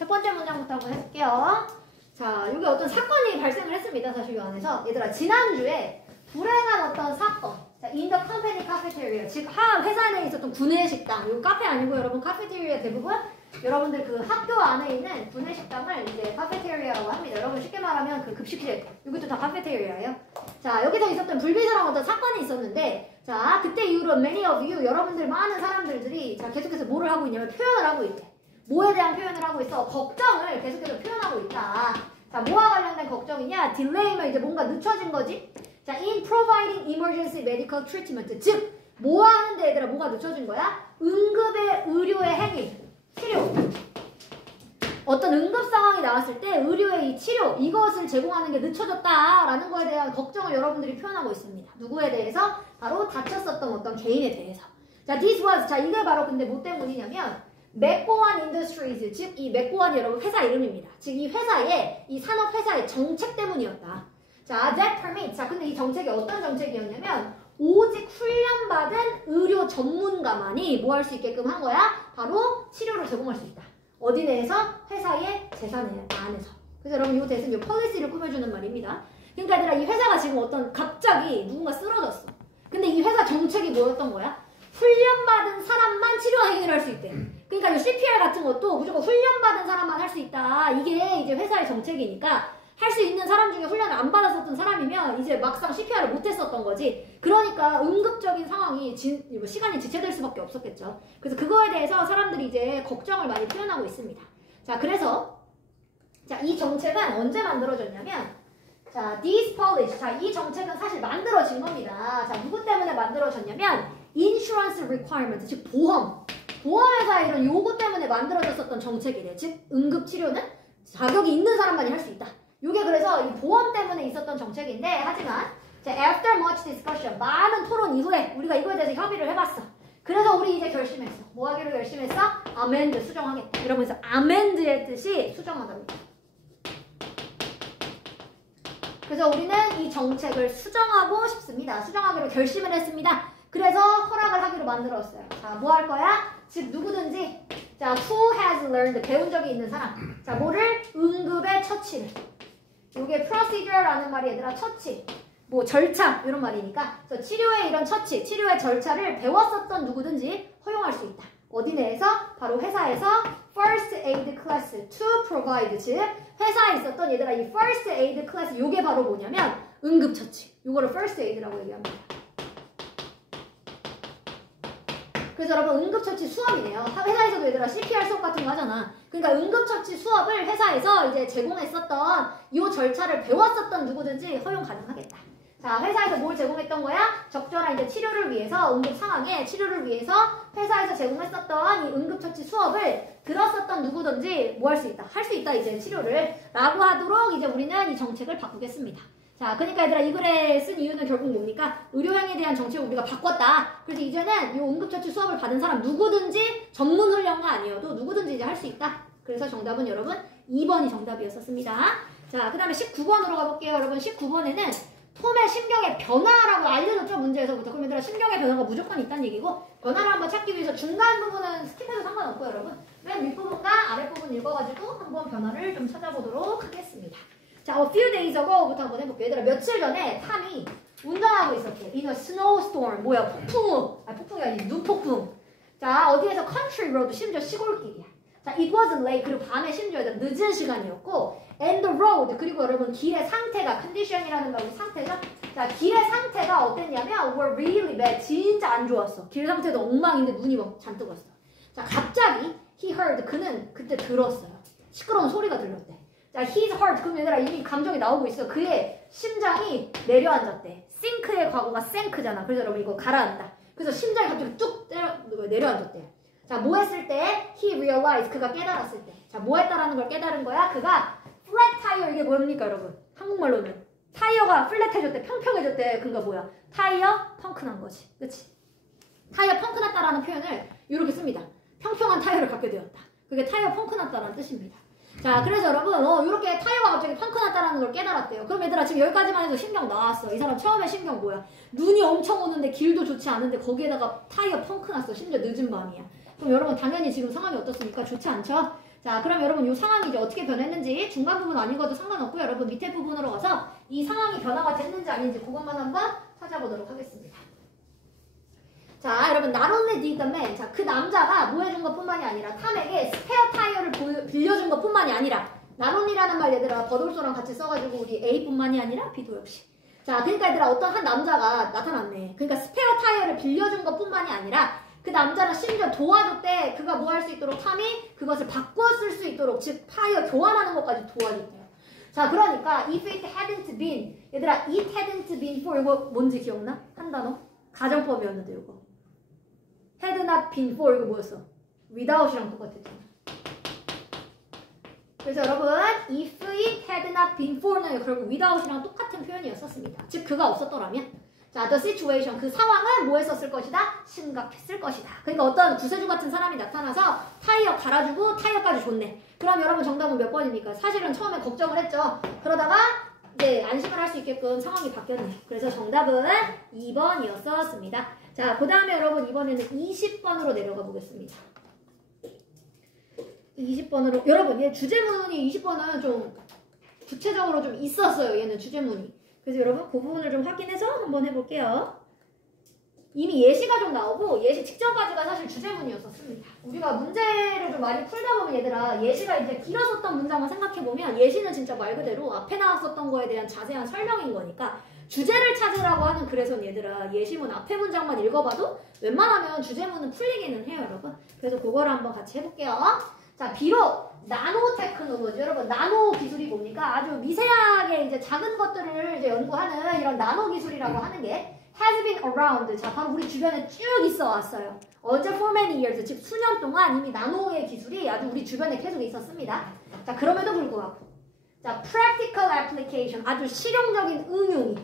첫 번째 문장부터 한번 해볼게요. 자, 여기 어떤 사건이 발생을 했습니다. 사실 이 안에서. 얘들아, 지난주에 불행한 어떤 사건. 자, in the company cafeteria. 즉, 회사 내에 있었던 구내식당. 이거 카페 아니고 여러분 카페테리아 대부분 여러분들 그 학교 안에 있는 구내식당을 이제 카페테리아라고 합니다. 여러분 쉽게 말하면 그 급식실. 여기도 다 카페테리아예요. 자, 여기서 있었던 불비스러운 어떤 사건이 있었는데, 자, 그때 이후로 many of you, 여러분들 많은 사람들이 자, 계속해서 뭐를 하고 있냐면 표현을 하고 있대. 뭐에 대한 표현을 하고 있어? 걱정을 계속해서 표현하고 있다. 자, 뭐와 관련된 걱정이냐? 딜레이면 이제 뭔가 늦춰진 거지? 자, in providing emergency medical treatment. 즉, 뭐 하는데 얘들아 뭐가 늦춰진 거야? 응급의 의료의 행위, 치료. 어떤 응급 상황이 나왔을 때 의료의 이 치료, 이것을 제공하는 게 늦춰졌다라는 거에 대한 걱정을 여러분들이 표현하고 있습니다. 누구에 대해서? 바로 다쳤었던 어떤 개인에 대해서. 자, this was, 자, 이게 바로 근데 뭐 때문이냐면 맥고원 인더스트리즈, 즉 이 맥고원이 여러분 회사 이름입니다. 즉 이 회사의, 이 산업 회사의 정책 때문이었다. 자, that permit. 자, 근데 이 정책이 어떤 정책이었냐면 오직 훈련받은 의료 전문가만이 뭐 할 수 있게끔 한 거야? 바로 치료를 제공할 수 있다. 어디 내에서? 회사의 재산 안에서. 그래서 여러분 이 대신 이 폴리시를 꾸며주는 말입니다. 그러니까 얘들아, 이 회사가 지금 어떤 갑자기 누군가 쓰러졌어. 근데 이 회사 정책이 뭐였던 거야? 훈련받은 사람만 치료 행위를 할 수 있대. 그러니까 이 CPR 같은 것도 무조건 훈련받은 사람만 할 수 있다. 이게 이제 회사의 정책이니까 할 수 있는 사람 중에 훈련을 안 받았었던 사람이면 이제 막상 CPR을 못 했었던 거지. 그러니까 응급적인 상황이 시간이 지체될 수밖에 없었겠죠. 그래서 그거에 대해서 사람들이 이제 걱정을 많이 표현하고 있습니다. 자, 그래서 자, 이 정책은 언제 만들어졌냐면 자, this policy. 자, 이 정책은 사실 만들어진 겁니다. 자, 누구 때문에 만들어졌냐면 insurance requirement, 즉 보험회사의 이런 요구 때문에 만들어졌었던 정책이래. 즉 응급치료는 자격이 있는 사람만이 할 수 있다. 요게 그래서 이 보험 때문에 있었던 정책인데, 하지만 자, after much discussion, 많은 토론 이후에 우리가 이거에 대해서 협의를 해봤어. 그래서 우리 이제 결심했어. 뭐 하기로 결심했어? amend, 수정하겠다. 이러면서 amend의 뜻이 수정하답니다. 그래서 우리는 이 정책을 수정하고 싶습니다. 수정하기로 결심을 했습니다. 그래서 허락을 하기로 만들었어요. 자, 뭐 할 거야? 즉 누구든지 자, who has learned, 배운 적이 있는 사람. 자, 뭐를? 응급의 처치를. 요게 procedure라는 말이 얘들아 처치, 뭐 절차 이런 말이니까 그래서 치료의 이런 처치, 치료의 절차를 배웠었던 누구든지 허용할 수 있다. 어디 내에서? 바로 회사에서 first aid class to provide, 즉 회사에 있었던 얘들아 이 first aid class, 요게 바로 뭐냐면 응급처치. 요거를 first aid라고 얘기합니다. 그래서 여러분 응급처치 수업이네요. 회사에서도 얘들아 CPR 수업 같은 거 하잖아. 그러니까 응급처치 수업을 회사에서 이제 제공했었던 이 절차를 배웠었던 누구든지 허용 가능하겠다. 자, 회사에서 뭘 제공했던 거야? 적절한 이제 치료를 위해서, 응급 상황에 치료를 위해서 회사에서 제공했었던 이 응급처치 수업을 들었었던 누구든지 뭐 할 수 있다? 할 수 있다, 이제 치료를. 라고 하도록 이제 우리는 이 정책을 바꾸겠습니다. 자, 그러니까 얘들아 이 글에 쓴 이유는 결국 뭡니까? 의료행위에 대한 정책을 우리가 바꿨다. 그래서 이제는 이 응급처치 수업을 받은 사람 누구든지 전문 훈련가 아니어도 누구든지 이제 할 수 있다. 그래서 정답은 여러분 2번이 정답이었었습니다. 자, 그 다음에 19번으로 가볼게요. 여러분 19번에는 톰의 심경의 변화라고 알려줬죠, 문제에서부터. 그럼 얘들아 심경의 변화가 무조건 있다는 얘기고, 변화를 한번 찾기 위해서 중간 부분은 스킵해도 상관없고 여러분 맨 윗부분과 아랫부분 읽어가지고 한번 변화를 좀 찾아보도록 하겠습니다. 자, a few days ago부터 한번 해볼게요. 얘들아 며칠 전에 탐이 운전하고 있었대. in a snowstorm. 뭐야, 폭풍이 아니지, 눈폭풍. 자, 어디에서 country road, 심지어 시골길이야. 자, it was late. 그리고 밤에 심지어 늦은 시간이었고, and the road, 그리고 여러분 길의 상태가, condition이라는 말, 상태죠? 자, 길의 상태가 어땠냐면 were really bad. 진짜 안 좋았어. 길 상태도 엉망인데 눈이 막 잔뜩 왔어. 자, 갑자기 he heard, 그는 그때 들었어요. 시끄러운 소리가 들렸대. 자, he's hurt. 그럼 얘들아 이미 감정이 나오고 있어. 그의 심장이 내려앉았대. sink의 과거가 sank잖아. 그래서 여러분 이거 가라앉다. 그래서 심장이 갑자기 뚝 내려앉았대. 자, 뭐 했을 때? he realized, 그가 깨달았을 때. 자, 뭐 했다라는 걸 깨달은 거야? 그가 flat tire, 이게 뭡니까 여러분? 한국말로는 타이어가 플랫해졌대, 평평해졌대. 그러니까 뭐야? 타이어 펑크난 거지. 그치? 타이어 펑크났다라는 표현을 이렇게 씁니다. 평평한 타이어를 갖게 되었다. 그게 타이어 펑크났다라는 뜻입니다. 자, 그래서 여러분 이렇게 타이어가 갑자기 펑크났다라는 걸 깨달았대요. 그럼 얘들아 지금 여기까지만 해도 심경 나왔어. 이 사람 처음에 심경 뭐야? 눈이 엄청 오는데 길도 좋지 않은데 거기에다가 타이어 펑크났어. 심지어 늦은 밤이야. 그럼 여러분 당연히 지금 상황이 어떻습니까? 좋지 않죠? 자, 그럼 여러분 이 상황이 이제 어떻게 변했는지 중간 부분 안 읽어도 상관없고요. 여러분 밑에 부분으로 가서 이 상황이 변화가 됐는지 아닌지 그것만 한번 찾아보도록 하겠습니다. 자, 여러분 not only did the man, 자, 그 남자가 뭐 해준 것뿐만이 아니라 탐에게 스페어 타이어를 빌려준 것뿐만이 아니라 not only라는 말 얘들아 버돌소랑 같이 써가지고 우리 A뿐만이 아니라 B도 역시. 자, 그러니까 얘들아 어떤 한 남자가 나타났네. 그러니까 스페어 타이어를 빌려준 것뿐만이 아니라 그 남자는 심지어 도와줬대. 그가 뭐 할 수 있도록 탐이 그것을 바꿔 쓸 수 있도록 즉 타이어 교환하는 것까지 도와줬대요. 자, 그러니까 if it hadn't been, 얘들아 it hadn't been for 이거 뭔지 기억나? 한 단어? 가정법이었는데 이거 had not been for 이거 뭐였어? without이랑 똑같았잖아. 그래서 여러분 if it had not been for는 결국 without이랑 똑같은 표현이었었습니다. 즉 그가 없었더라면 자, the situation, 그 상황은 뭐 했었을 것이다? 심각했을 것이다. 그러니까 어떤 구세주 같은 사람이 나타나서 타이어 갈아주고 타이어까지 줬네. 그럼 여러분 정답은 몇 번입니까? 사실은 처음에 걱정을 했죠. 그러다가 이제 안심을 할 수 있게끔 상황이 바뀌었네. 그래서 정답은 2번이었었습니다. 자, 그 다음에 여러분 이번에는 20번으로 내려가 보겠습니다. 20번으로 여러분 얘 주제문이 20번은 좀 구체적으로 좀 있었어요. 얘는 주제문이. 그래서 여러분 그 부분을 좀 확인해서 한번 해볼게요. 이미 예시가 좀 나오고 예시 직전까지가 사실 주제문이었었습니다. 우리가 문제를 좀 많이 풀다 보면 얘들아 예시가 이제 길어졌던 문장만 생각해보면 예시는 진짜 말 그대로 앞에 나왔었던 거에 대한 자세한 설명인 거니까 주제를 찾으라고 하는 글에선 얘들아 예시문 앞에 문장만 읽어봐도 웬만하면 주제문은 풀리기는 해요 여러분. 그래서 그거를 한번 같이 해볼게요. 자, 비록 나노 테크놀로지, 여러분 나노 기술이 뭡니까? 아주 미세하게 이제 작은 것들을 이제 연구하는 이런 나노 기술이라고 하는 게 has been around. 자, 바로 우리 주변에 쭉 있어 왔어요. 언제 for many years, 즉 수년 동안 이미 나노의 기술이 아주 우리 주변에 계속 있었습니다. 자, 그럼에도 불구하고 자, practical application, 아주 실용적인 응용이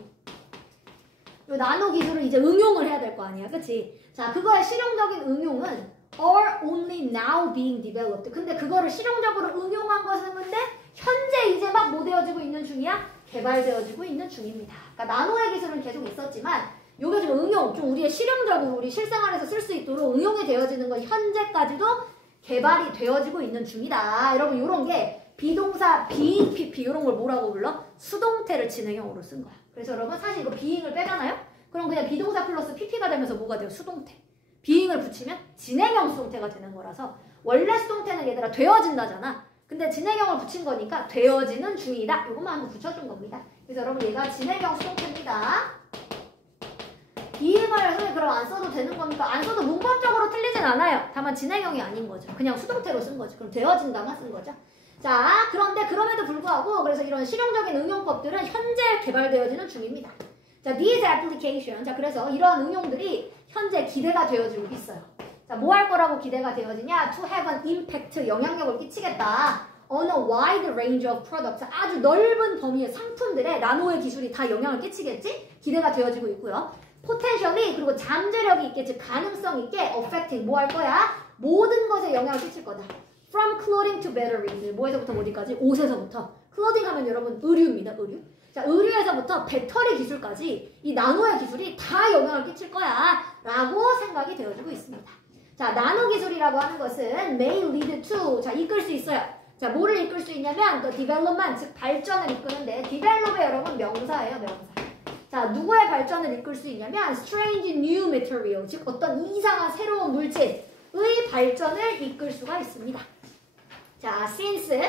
이 나노 기술을 이제 응용을 해야 될 거 아니야, 그치? 자, 그거의 실용적인 응용은 are only now being developed. 근데 그거를 실용적으로 응용한 것은 근데 현재 이제 막 뭐 되어지고 있는 중이야? 개발되어지고 있는 중입니다. 그러니까 나노의 기술은 계속 있었지만 요게 좀 응용, 좀 우리의 실용적으로 우리 실생활에서 쓸 수 있도록 응용이 되어지는 건 현재까지도 개발이 되어지고 있는 중이다. 여러분 요런 게 비동사 being PP 이런 걸 뭐라고 불러? 수동태를 진행형으로 쓴 거야. 그래서 여러분 사실 이거 being을 빼잖아요? 그럼 그냥 비동사 플러스 PP가 되면서 뭐가 돼요? 수동태. being을 붙이면 진행형 수동태가 되는 거라서 원래 수동태는 얘들아 되어진다잖아. 근데 진행형을 붙인 거니까 되어지는 중이다. 이것만 한번 붙여준 겁니다. 그래서 여러분 얘가 진행형 수동태입니다. being을 선생님 그럼 안 써도 되는 겁니까? 안 써도 문법적으로 틀리진 않아요. 다만 진행형이 아닌 거죠. 그냥 수동태로 쓴 거죠. 그럼 되어진다만 쓴 거죠. 자, 그런데 그럼에도 불구하고 그래서 이런 실용적인 응용법들은 현재 개발되어지는 중입니다. 자, these application. 자, 그래서 이런 응용들이 현재 기대가 되어지고 있어요. 자, 뭐 할 거라고 기대가 되어지냐? To have an impact, 영향력을 끼치겠다. On a wide range of products. 아주 넓은 범위의 상품들에 나노의 기술이 다 영향을 끼치겠지? 기대가 되어지고 있고요. Potentially, 그리고 잠재력이 있게, 즉 가능성 있게 affecting, 뭐 할 거야? 모든 것에 영향을 끼칠 거다. From clothing to batteries. 뭐에서부터 어디까지? 옷에서부터. clothing 하면 여러분 의류입니다. 의류. 자, 의류에서부터 배터리 기술까지 이 나노의 기술이 다 영향을 끼칠 거야 라고 생각이 되어지고 있습니다. 자, 나노 기술이라고 하는 것은 may lead to, 자, 이끌 수 있어요. 자, 뭐를 이끌 수 있냐면 the development, 즉 발전을 이끄는데 develop의 여러분 명사예요, 명사. 자, 누구의 발전을 이끌 수 있냐면 strange new material, 즉 어떤 이상한 새로운 물질의 발전을 이끌 수가 있습니다. 자, since,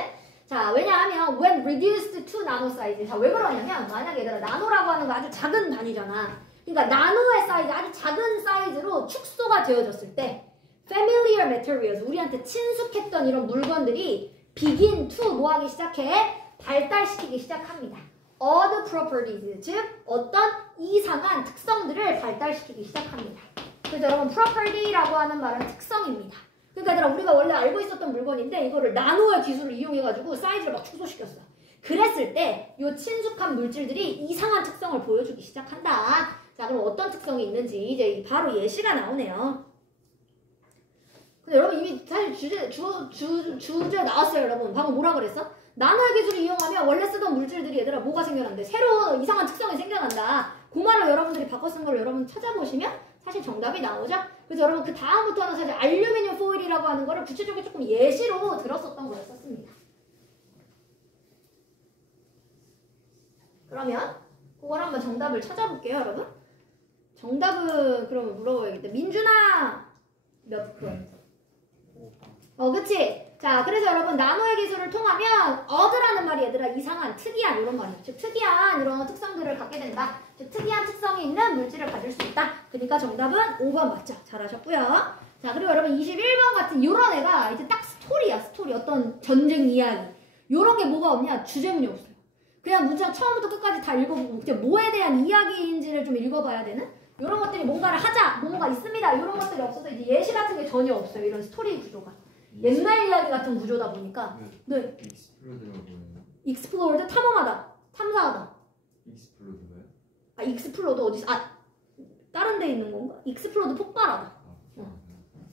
자, 왜냐하면 when reduced to nano size. 자, 왜 그러냐면 만약에 얘들아 나노라고 하는 거 아주 작은 단위잖아. 그러니까 나노의 사이즈, 아주 작은 사이즈로 축소가 되어졌을 때 familiar materials, 우리한테 친숙했던 이런 물건들이 begin to 뭐 하기 시작해? 발달시키기 시작합니다. odd properties, 즉 어떤 이상한 특성들을 발달시키기 시작합니다. 그래서 여러분 property라고 하는 말은 특성입니다. 그러니까 얘들아 우리가 원래 알고 있었던 물건인데 이거를 나노의 기술을 이용해가지고 사이즈를 막 축소시켰어. 그랬을 때 이 친숙한 물질들이 이상한 특성을 보여주기 시작한다. 자, 그럼 어떤 특성이 있는지 이제 바로 예시가 나오네요. 근데 여러분 이미 사실 주제 나왔어요. 여러분 방금 뭐라 그랬어? 나노의 기술을 이용하면 원래 쓰던 물질들이 얘들아 뭐가 생겨난대? 새로운 이상한 특성이 생겨난다. 그 말을 여러분들이 바꿔 쓴 걸 여러분 찾아보시면 사실 정답이 나오죠. 그래서 여러분 그 다음부터는 사실 알루미늄 포일이라고 하는 거를 구체적으로 조금 예시로 들었었던 거였었습니다. 그러면 그걸 한번 정답을 찾아볼게요, 여러분. 정답은 그러면 물어봐야겠다. 민준아 몇 분? 그치? 자, 그래서 여러분 나노의 기술을 통하면 어드라는 말이 얘들아 이상한, 특이한 이런 말이에요. 즉 특이한 이런 특성들을 갖게 된다. 즉 특이한 특성이 있는 물질을 가질 수 있다. 그러니까 정답은 5번 맞죠? 잘하셨고요. 자, 그리고 여러분 21번 같은 이런 애가 이제 딱 스토리야. 스토리. 어떤 전쟁 이야기. 요런 게 뭐가 없냐? 주제문이 없어요. 그냥 문장 처음부터 끝까지 다 읽어보고 이제 뭐에 대한 이야기인지를 좀 읽어봐야 되는 이런 것들이 뭔가를 하자, 뭔가 있습니다. 이런 것들이 없어서 이제 예시 같은 게 전혀 없어요. 이런 스토리 구조가. 옛날 이야기 같은 구조다 보니까. 네. 익스플로드가 뭐예요? 익스플로드 탐험하다, 탐사하다. 익스플로드가요? 아, 익스플로드 어디? 다른 데 있는 건가? 익스플로드 폭발하다.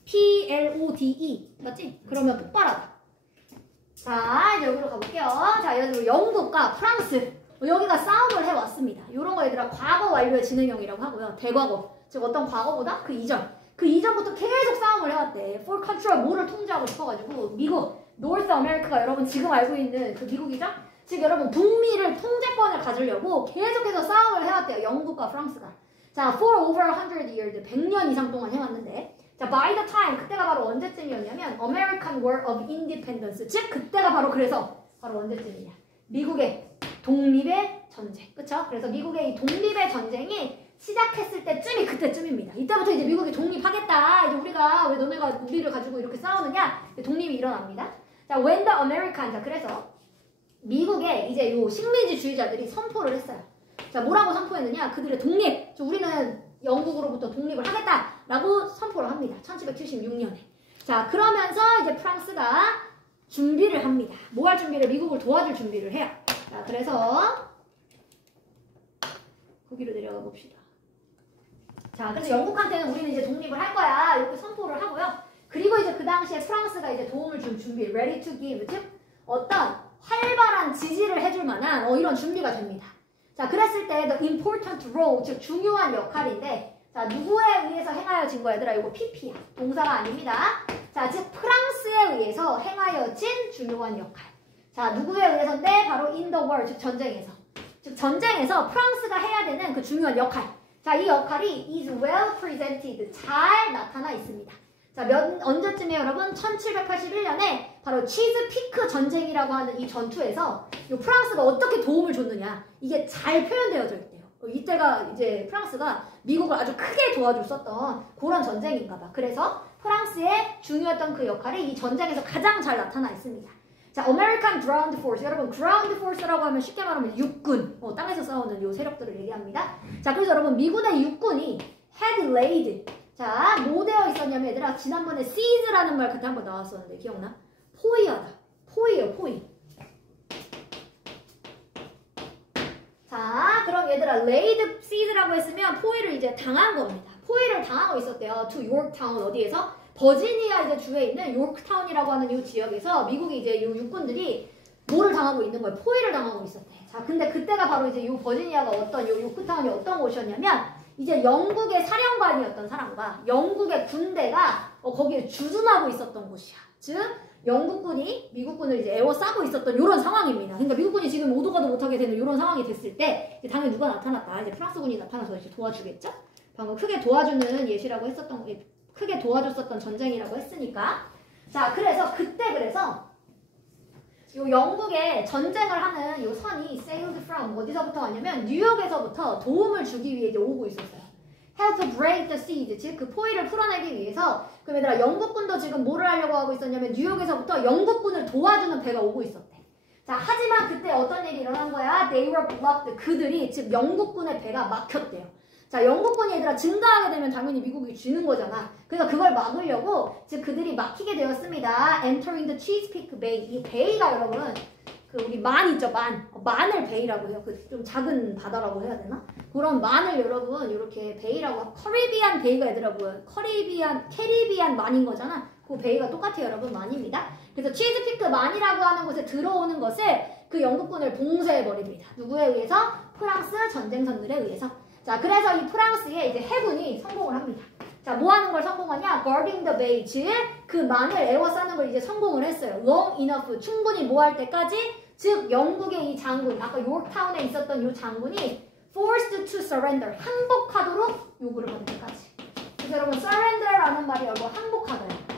PLODE 맞지? 그러면 폭발하다. 자, 이제 여기로 가볼게요. 자, 예를 들어 영국과 프랑스 여기가 싸움을 해왔습니다. 이런 거 얘들아 과거 완료의 진행형이라고 하고요. 대과거, 즉 어떤 과거보다 그 이전부터 계속 싸움을 해왔대. For control, 뭐를 통제하고 싶어가지고 미국, North America가 여러분 지금 알고 있는 그 미국이죠? 즉 여러분 북미를 통제권을 가지려고 계속해서 싸움을 해왔대요. 영국과 프랑스가. 자, for over 100 years, 100년 이상 동안 해왔는데 자, by the time, 그때가 바로 언제쯤이었냐면 American War of Independence, 즉 그때가 바로 그래서 바로 언제쯤이냐, 미국의 독립의 전쟁, 그쵸? 그래서 미국의 이 독립의 전쟁이 시작했을 때쯤이 그때쯤입니다. 이때부터 이제 미국이 독립하겠다, 이제 우리가 왜 너네가 우리를 가지고 이렇게 싸우느냐, 독립이 일어납니다. 자, when the American, 자 그래서 미국의 이제 요 식민지주의자들이 선포를 했어요. 자, 뭐라고 선포했느냐, 그들의 독립, 우리는 영국으로부터 독립을 하겠다라고 선포를 합니다. 1776년에. 자, 그러면서 이제 프랑스가 준비를 합니다. 뭐 할 준비를? 미국을 도와줄 준비를 해요. 자, 그래서 거기로 내려가 봅시다. 자, 그래서 영국한테는 우리는 이제 독립을 할 거야, 이렇게 선포를 하고요. 그리고 이제 그 당시에 프랑스가 이제 도움을 줄 준비, ready to give, 즉 어떤 활발한 지지를 해줄 만한 이런 준비가 됩니다. 자, 그랬을 때 the important role, 즉 중요한 역할인데, 자, 누구에 의해서 행하여진 거야, 얘들아? 이거 PP야. 동사가 아닙니다. 자, 즉 프랑스에 의해서 행하여진 중요한 역할. 자, 누구에 의해서인데? 바로 in the war, 즉 전쟁에서. 즉 전쟁에서 프랑스가 해야 되는 그 중요한 역할. 자, 이 역할이 is well presented, 잘 나타나 있습니다. 자, 언제쯤이에요, 여러분? 1781년에 바로 치즈피크 전쟁이라고 하는 이 전투에서 이 프랑스가 어떻게 도움을 줬느냐, 이게 잘 표현되어져 있대요. 이때가 이제 프랑스가 미국을 아주 크게 도와줬었던 그런 전쟁인가 봐. 그래서 프랑스의 중요했던 그 역할이 이 전쟁에서 가장 잘 나타나 있습니다. 자, American Ground Force. 여러분, Ground Force라고 하면 쉽게 말하면 육군, 땅에서 싸우는 요 세력들을 얘기합니다. 자, 그래서 여러분, 미군의 육군이 had laid. 자, 뭐 되어 있었냐면 얘들아, 지난번에 seize라는 말 그때 한번 나왔었는데 기억나? 포위하다. 포위예요, 포위. 자, 그럼 얘들아, laid seize라고 했으면 포위를 이제 당한 겁니다. 포위를 당하고 있었대요. to Yorktown, 어디에서? 버지니아 이제 주에 있는 요크타운이라고 하는 이 지역에서 미국이 이제 이 육군들이 뭐를 당하고 있는 거예요? 포위를 당하고 있었대. 자, 근데 그때가 바로 이제 이 버지니아가 어떤, 요 요크타운이 어떤 곳이었냐면 이제 영국의 사령관이었던 사람과 영국의 군대가 거기에 주둔하고 있었던 곳이야. 즉 영국군이 미국군을 이제 에워싸고 있었던 이런 상황입니다. 그러니까 미국군이 지금 오도 가도 못하게 되는 이런 상황이 됐을 때 당연히 누가 나타났다? 이제 프랑스군이 나타나서 이제 도와주겠죠? 방금 크게 도와주는 예시라고 했었던, 크게 도와줬었던 전쟁이라고 했으니까. 자, 그래서 그때 그래서 요 영국의 전쟁을 하는 요 선이 sailed from 어디서부터 왔냐면 뉴욕에서부터 도움을 주기 위해 이제 오고 있었어요. Help to break the siege, 즉 그 포위를 풀어내기 위해서. 그럼 얘들아, 영국군도 지금 뭐를 하려고 하고 있었냐면 뉴욕에서부터 영국군을 도와주는 배가 오고 있었대. 자, 하지만 그때 어떤 일이 일어난 거야? They were blocked. 그들이, 즉 영국군의 배가 막혔대요. 자, 영국군이 얘들아 증가하게 되면 당연히 미국이 쥐는 거잖아. 그러니까 그걸 막으려고 즉 그들이 막히게 되었습니다. Entering the Chesapeake Bay. 이 베이가 여러분, 그 우리 만 있죠, 만을 베이라고 해요. 그 좀 작은 바다라고 해야 되나? 그런 만을 여러분 이렇게 베이라고 하고, 커리비안 베이가 얘들아 뭐야? 캐리비안 만인 거잖아. 그 베이가 똑같아요, 여러분. 만입니다. 그래서 치즈피크 만이라고 하는 곳에 들어오는 것을 그 영국군을 봉쇄해 버립니다. 누구에 의해서? 프랑스 전쟁선들에 의해서. 자, 그래서 이 프랑스의 이제 해군이 성공을 합니다. 자, 뭐 하는 걸 성공하냐? guarding the bay, 즉 그 만을 에워싸는 걸 이제 성공을 했어요. long enough, 충분히 뭐 할 때까지? 즉 영국의 이 장군, 아까 요르타운에 있었던 이 장군이 forced to surrender, 항복하도록 요구를 받을 때까지. 그래서 여러분 surrender라는 말이 여러분 항복하다예요.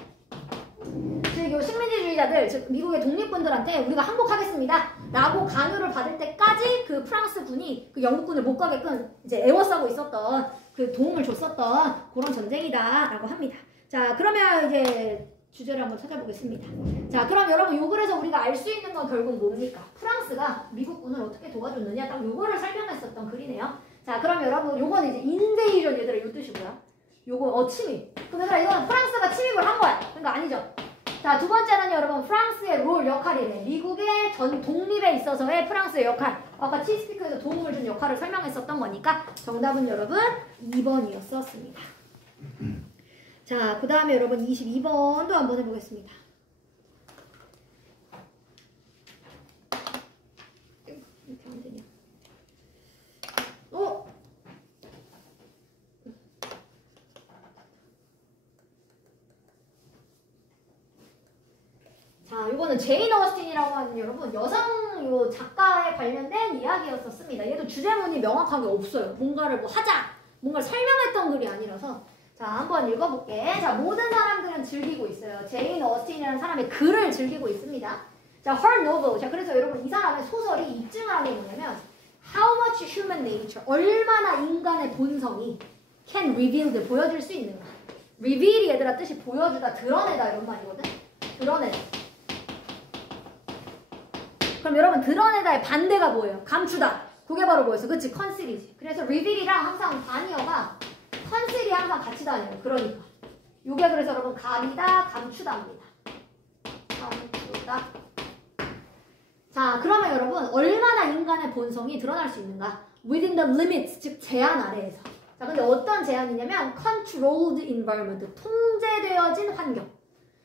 즉, 요 식민지주의자들, 즉 미국의 독립군들한테 우리가 항복하겠습니다 라고 강요를 받을 때까지 그 프랑스 군이 그 영국군을 못 가게끔 이제 에워싸고 있었던 그 도움을 줬었던 그런 전쟁이다 라고 합니다. 자, 그러면 이제 주제를 한번 찾아보겠습니다. 자, 그럼 여러분 요 글에서 우리가 알 수 있는 건 결국 뭡니까? 프랑스가 미국군을 어떻게 도와줬느냐, 딱 요거를 설명했었던 글이네요. 자, 그럼 여러분 요거는 이제 인베이전 얘들아 요 뜻이고요. 요거 침입. 그럼 얘들아 이거는 프랑스가 침입을 한 거야. 그러니까 아니죠. 자, 두 번째는 여러분 프랑스의 롤 역할이네. 미국의 전 독립에 있어서의 프랑스의 역할. 아까 치스피크에서 도움을 준 역할을 설명했었던 거니까 정답은 여러분 2번이었었습니다. 자, 그 다음에 여러분 22번도 한번 해보겠습니다. 이렇게 안 되냐? 자, 이거는 제인 어스틴이라고 하는 여러분 여성 요 작가에 관련된 이야기였었습니다. 얘도 주제문이 명확하게 없어요. 뭔가를 뭐 하자, 뭔가를 설명했던 글이 아니라서. 자, 한번 읽어볼게. 자, 모든 사람들은 즐기고 있어요. 제인 어스틴이라는 사람의 글을 즐기고 있습니다. 자, her novel. 자, 그래서 여러분 이 사람의 소설이 입증하는 게 뭐냐면 how much human nature, 얼마나 인간의 본성이 can revealed, 보여줄 수 있는가. reveal이 얘들아 뜻이 보여주다, 드러내다 이런 말이거든. 드러내다. 그럼 여러분 드러내다의 반대가 뭐예요? 감추다. 그게 바로 뭐였어? 그치? 컨실이지. 그래서 reveal이랑 항상 반이어가 컨실이 항상 같이 다녀요. 그러니까 요게 그래서 여러분 가리다, 감추다입니다. 감추다. 자, 그러면 여러분 얼마나 인간의 본성이 드러날 수 있는가? within the limits, 즉 제한 아래에서. 자, 근데 어떤 제한이냐면 controlled environment, 통제되어진 환경.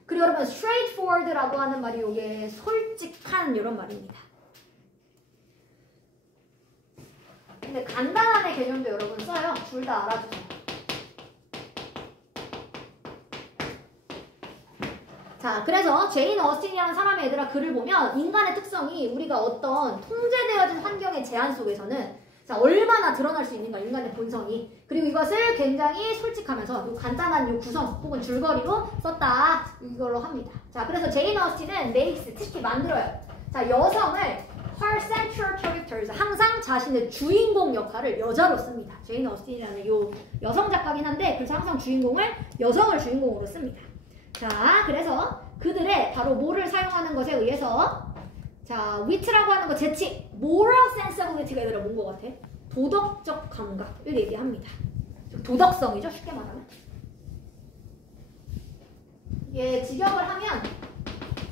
그리고 여러분 straightforward라고 하는 말이 요게 솔직한 이런 말입니다. 근데 간단한의 개념도 여러분 써요. 둘 다 알아주세요. 자, 그래서 제인 어스틴이라는 사람의 얘들아 글을 보면 인간의 특성이 우리가 어떤 통제되어진 환경의 제한 속에서는 자, 얼마나 드러날 수 있는가, 인간의 본성이. 그리고 이것을 굉장히 솔직하면서 요 간단한 요 구성 혹은 줄거리로 썼다, 이걸로 합니다. 자, 그래서 제인 어스틴은 makes, 특히 만들어요. 자, 여성을 her central characters, 항상 자신의 주인공 역할을 여자로 씁니다. 제인 어스틴이라는 요 여성 작가긴 한데 그래서 항상 주인공을 여성을 주인공으로 씁니다. 자, 그래서 그들의 바로 뭐를 사용하는 것에 의해서 자, wit라고 하는 거 재치, moral sensibility가 얘들아 뭔 것 같아? 도덕적 감각을 얘기합니다. 도덕성이죠, 쉽게 말하면. 예, 직역을 하면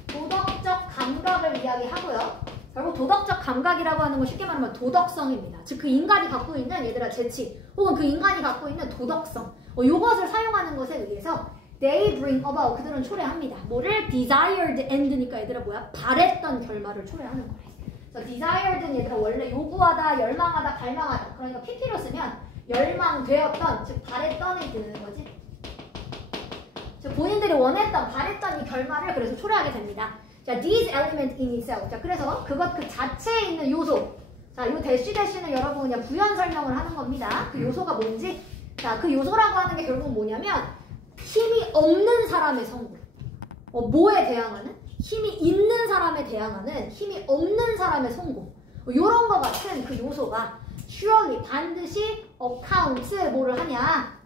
도덕적 감각을 이야기하고요. 결국 도덕적 감각이라고 하는 건 쉽게 말하면 도덕성입니다. 즉 그 인간이 갖고 있는 얘들아 재치 혹은 그 인간이 갖고 있는 도덕성, 요것을 사용하는 것에 의해서 they bring about, 그들은 초래합니다. 뭐를? desired end니까 얘들아 뭐야? 바랬던 결말을 초래하는 거래. 그래서 desired는 얘들아 원래 요구하다, 열망하다, 갈망하다. 그러니까 pp로 쓰면 열망되었던, 즉 바랬던이 드는 거지. 즉 본인들이 원했던, 바랬던 이 결말을 그래서 초래하게 됩니다. 자, these elements in itself. 자, 그래서 그것 그 자체에 있는 요소. 자, 요 대시는 여러분 그냥 부연 설명을 하는 겁니다. 그 요소가 뭔지. 자, 그 요소라고 하는 게 결국은 뭐냐면 힘이 없는 사람의 성공. 뭐에 대항하는? 힘이 있는 사람에 대항하는 힘이 없는 사람의 성공. 요런 거 같은 그 요소가 surely, 반드시 account, 뭐를 하냐?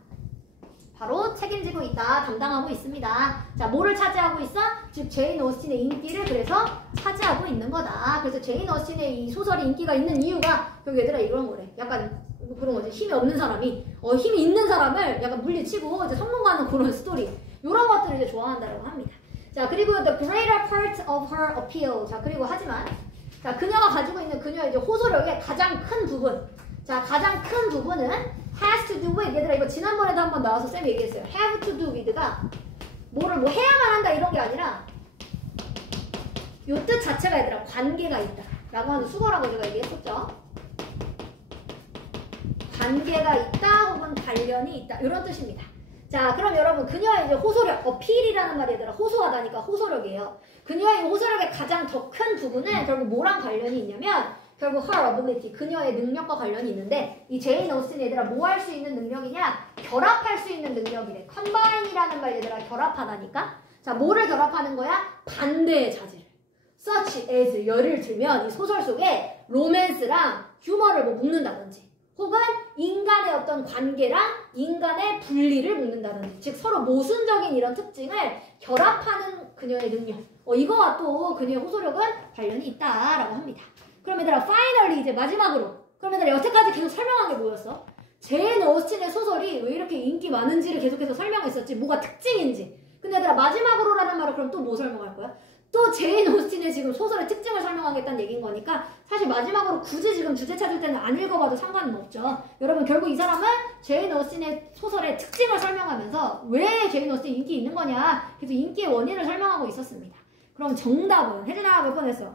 바로 책임지고 있다, 담당하고 있습니다. 자, 뭐를 차지하고 있어? 즉 제인 어스틴의 인기를 그래서 차지하고 있는 거다. 그래서 제인 어스틴의 이 소설이 인기가 있는 이유가 결국 얘들아 이런 거래. 약간 그런 거지. 힘이 없는 사람이 힘이 있는 사람을 약간 물리치고 이제 성공하는 그런 스토리. 이런 것들을 이제 좋아한다고 합니다. 자, 그리고 the greater part of her appeal. 자, 그리고 하지만 자, 그녀가 가지고 있는 그녀의 이제 호소력의 가장 큰 부분. 자, 가장 큰 부분은 has to do with, 얘들아 이거 지난번에도 한번 나와서 쌤이 얘기했어요. have to do with가 뭐를 뭐 해야만 한다 이런 게 아니라 요 뜻 자체가 얘들아 관계가 있다 라고 하는 수거라고 제가 얘기했었죠. 관계가 있다 혹은 관련이 있다 이런 뜻입니다. 자, 그럼 여러분 그녀의 이제 호소력, 어필이라는 말이 얘들아 호소하다니까 호소력이에요. 그녀의 호소력의 가장 더 큰 부분은 결국 뭐랑 관련이 있냐면 결국 her ability, 그녀의 능력과 관련이 있는데 이 제인 오스틴 얘들아 뭐 할 수 있는 능력이냐? 결합할 수 있는 능력이래. combine이라는 말 얘들아 결합하다니까. 자, 뭐를 결합하는 거야? 반대의 자질을. such as 예를 들면 이 소설 속에 로맨스랑 휴머를 뭐 묶는다든지 혹은 인간의 어떤 관계랑 인간의 분리를 묶는다든지 즉 서로 모순적인 이런 특징을 결합하는 그녀의 능력 이거와 또 그녀의 호소력은 관련이 있다라고 합니다. 그럼 얘들아 finally 이제 마지막으로 그럼 얘들아 여태까지 계속 설명한 게 뭐였어? 제인 오스틴의 소설이 왜 이렇게 인기 많은지를 계속해서 설명했었지 뭐가 특징인지. 근데 얘들아 마지막으로라는 말을 그럼 또 뭐 설명할 거야? 또 제인 오스틴의 지금 소설의 특징을 설명하겠다는 얘기인 거니까 사실 마지막으로 굳이 지금 주제 찾을 때는 안 읽어봐도 상관은 없죠. 여러분 결국 이 사람은 제인 오스틴의 소설의 특징을 설명하면서 왜 제인 오스틴 인기 있는 거냐 그래서 인기의 원인을 설명하고 있었습니다. 그럼 정답은 혜진아 몇 번 했어?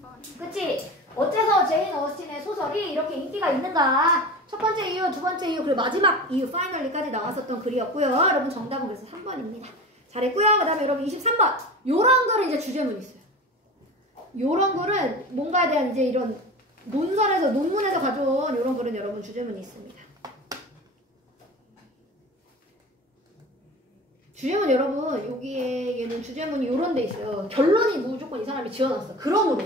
3번. 그치? 어째서 제인 오스틴의 소설이 이렇게 인기가 있는가? 첫 번째 이유, 두 번째 이유, 그리고 마지막 이유 파이널리까지 나왔었던 글이었고요. 여러분 정답은 그래서 3번입니다. 잘했고요. 그 다음에 여러분 23번. 요런 글은 이제 주제문이 있어요. 요런 글은 뭔가에 대한 이제 이런 논설에서, 논문에서 가져온 요런 글은 여러분 주제문이 있습니다. 주제문 여러분, 여기에 얘는 주제문이 요런 데 있어요. 결론이 무조건 이 사람이 지어놨어. 그러므로.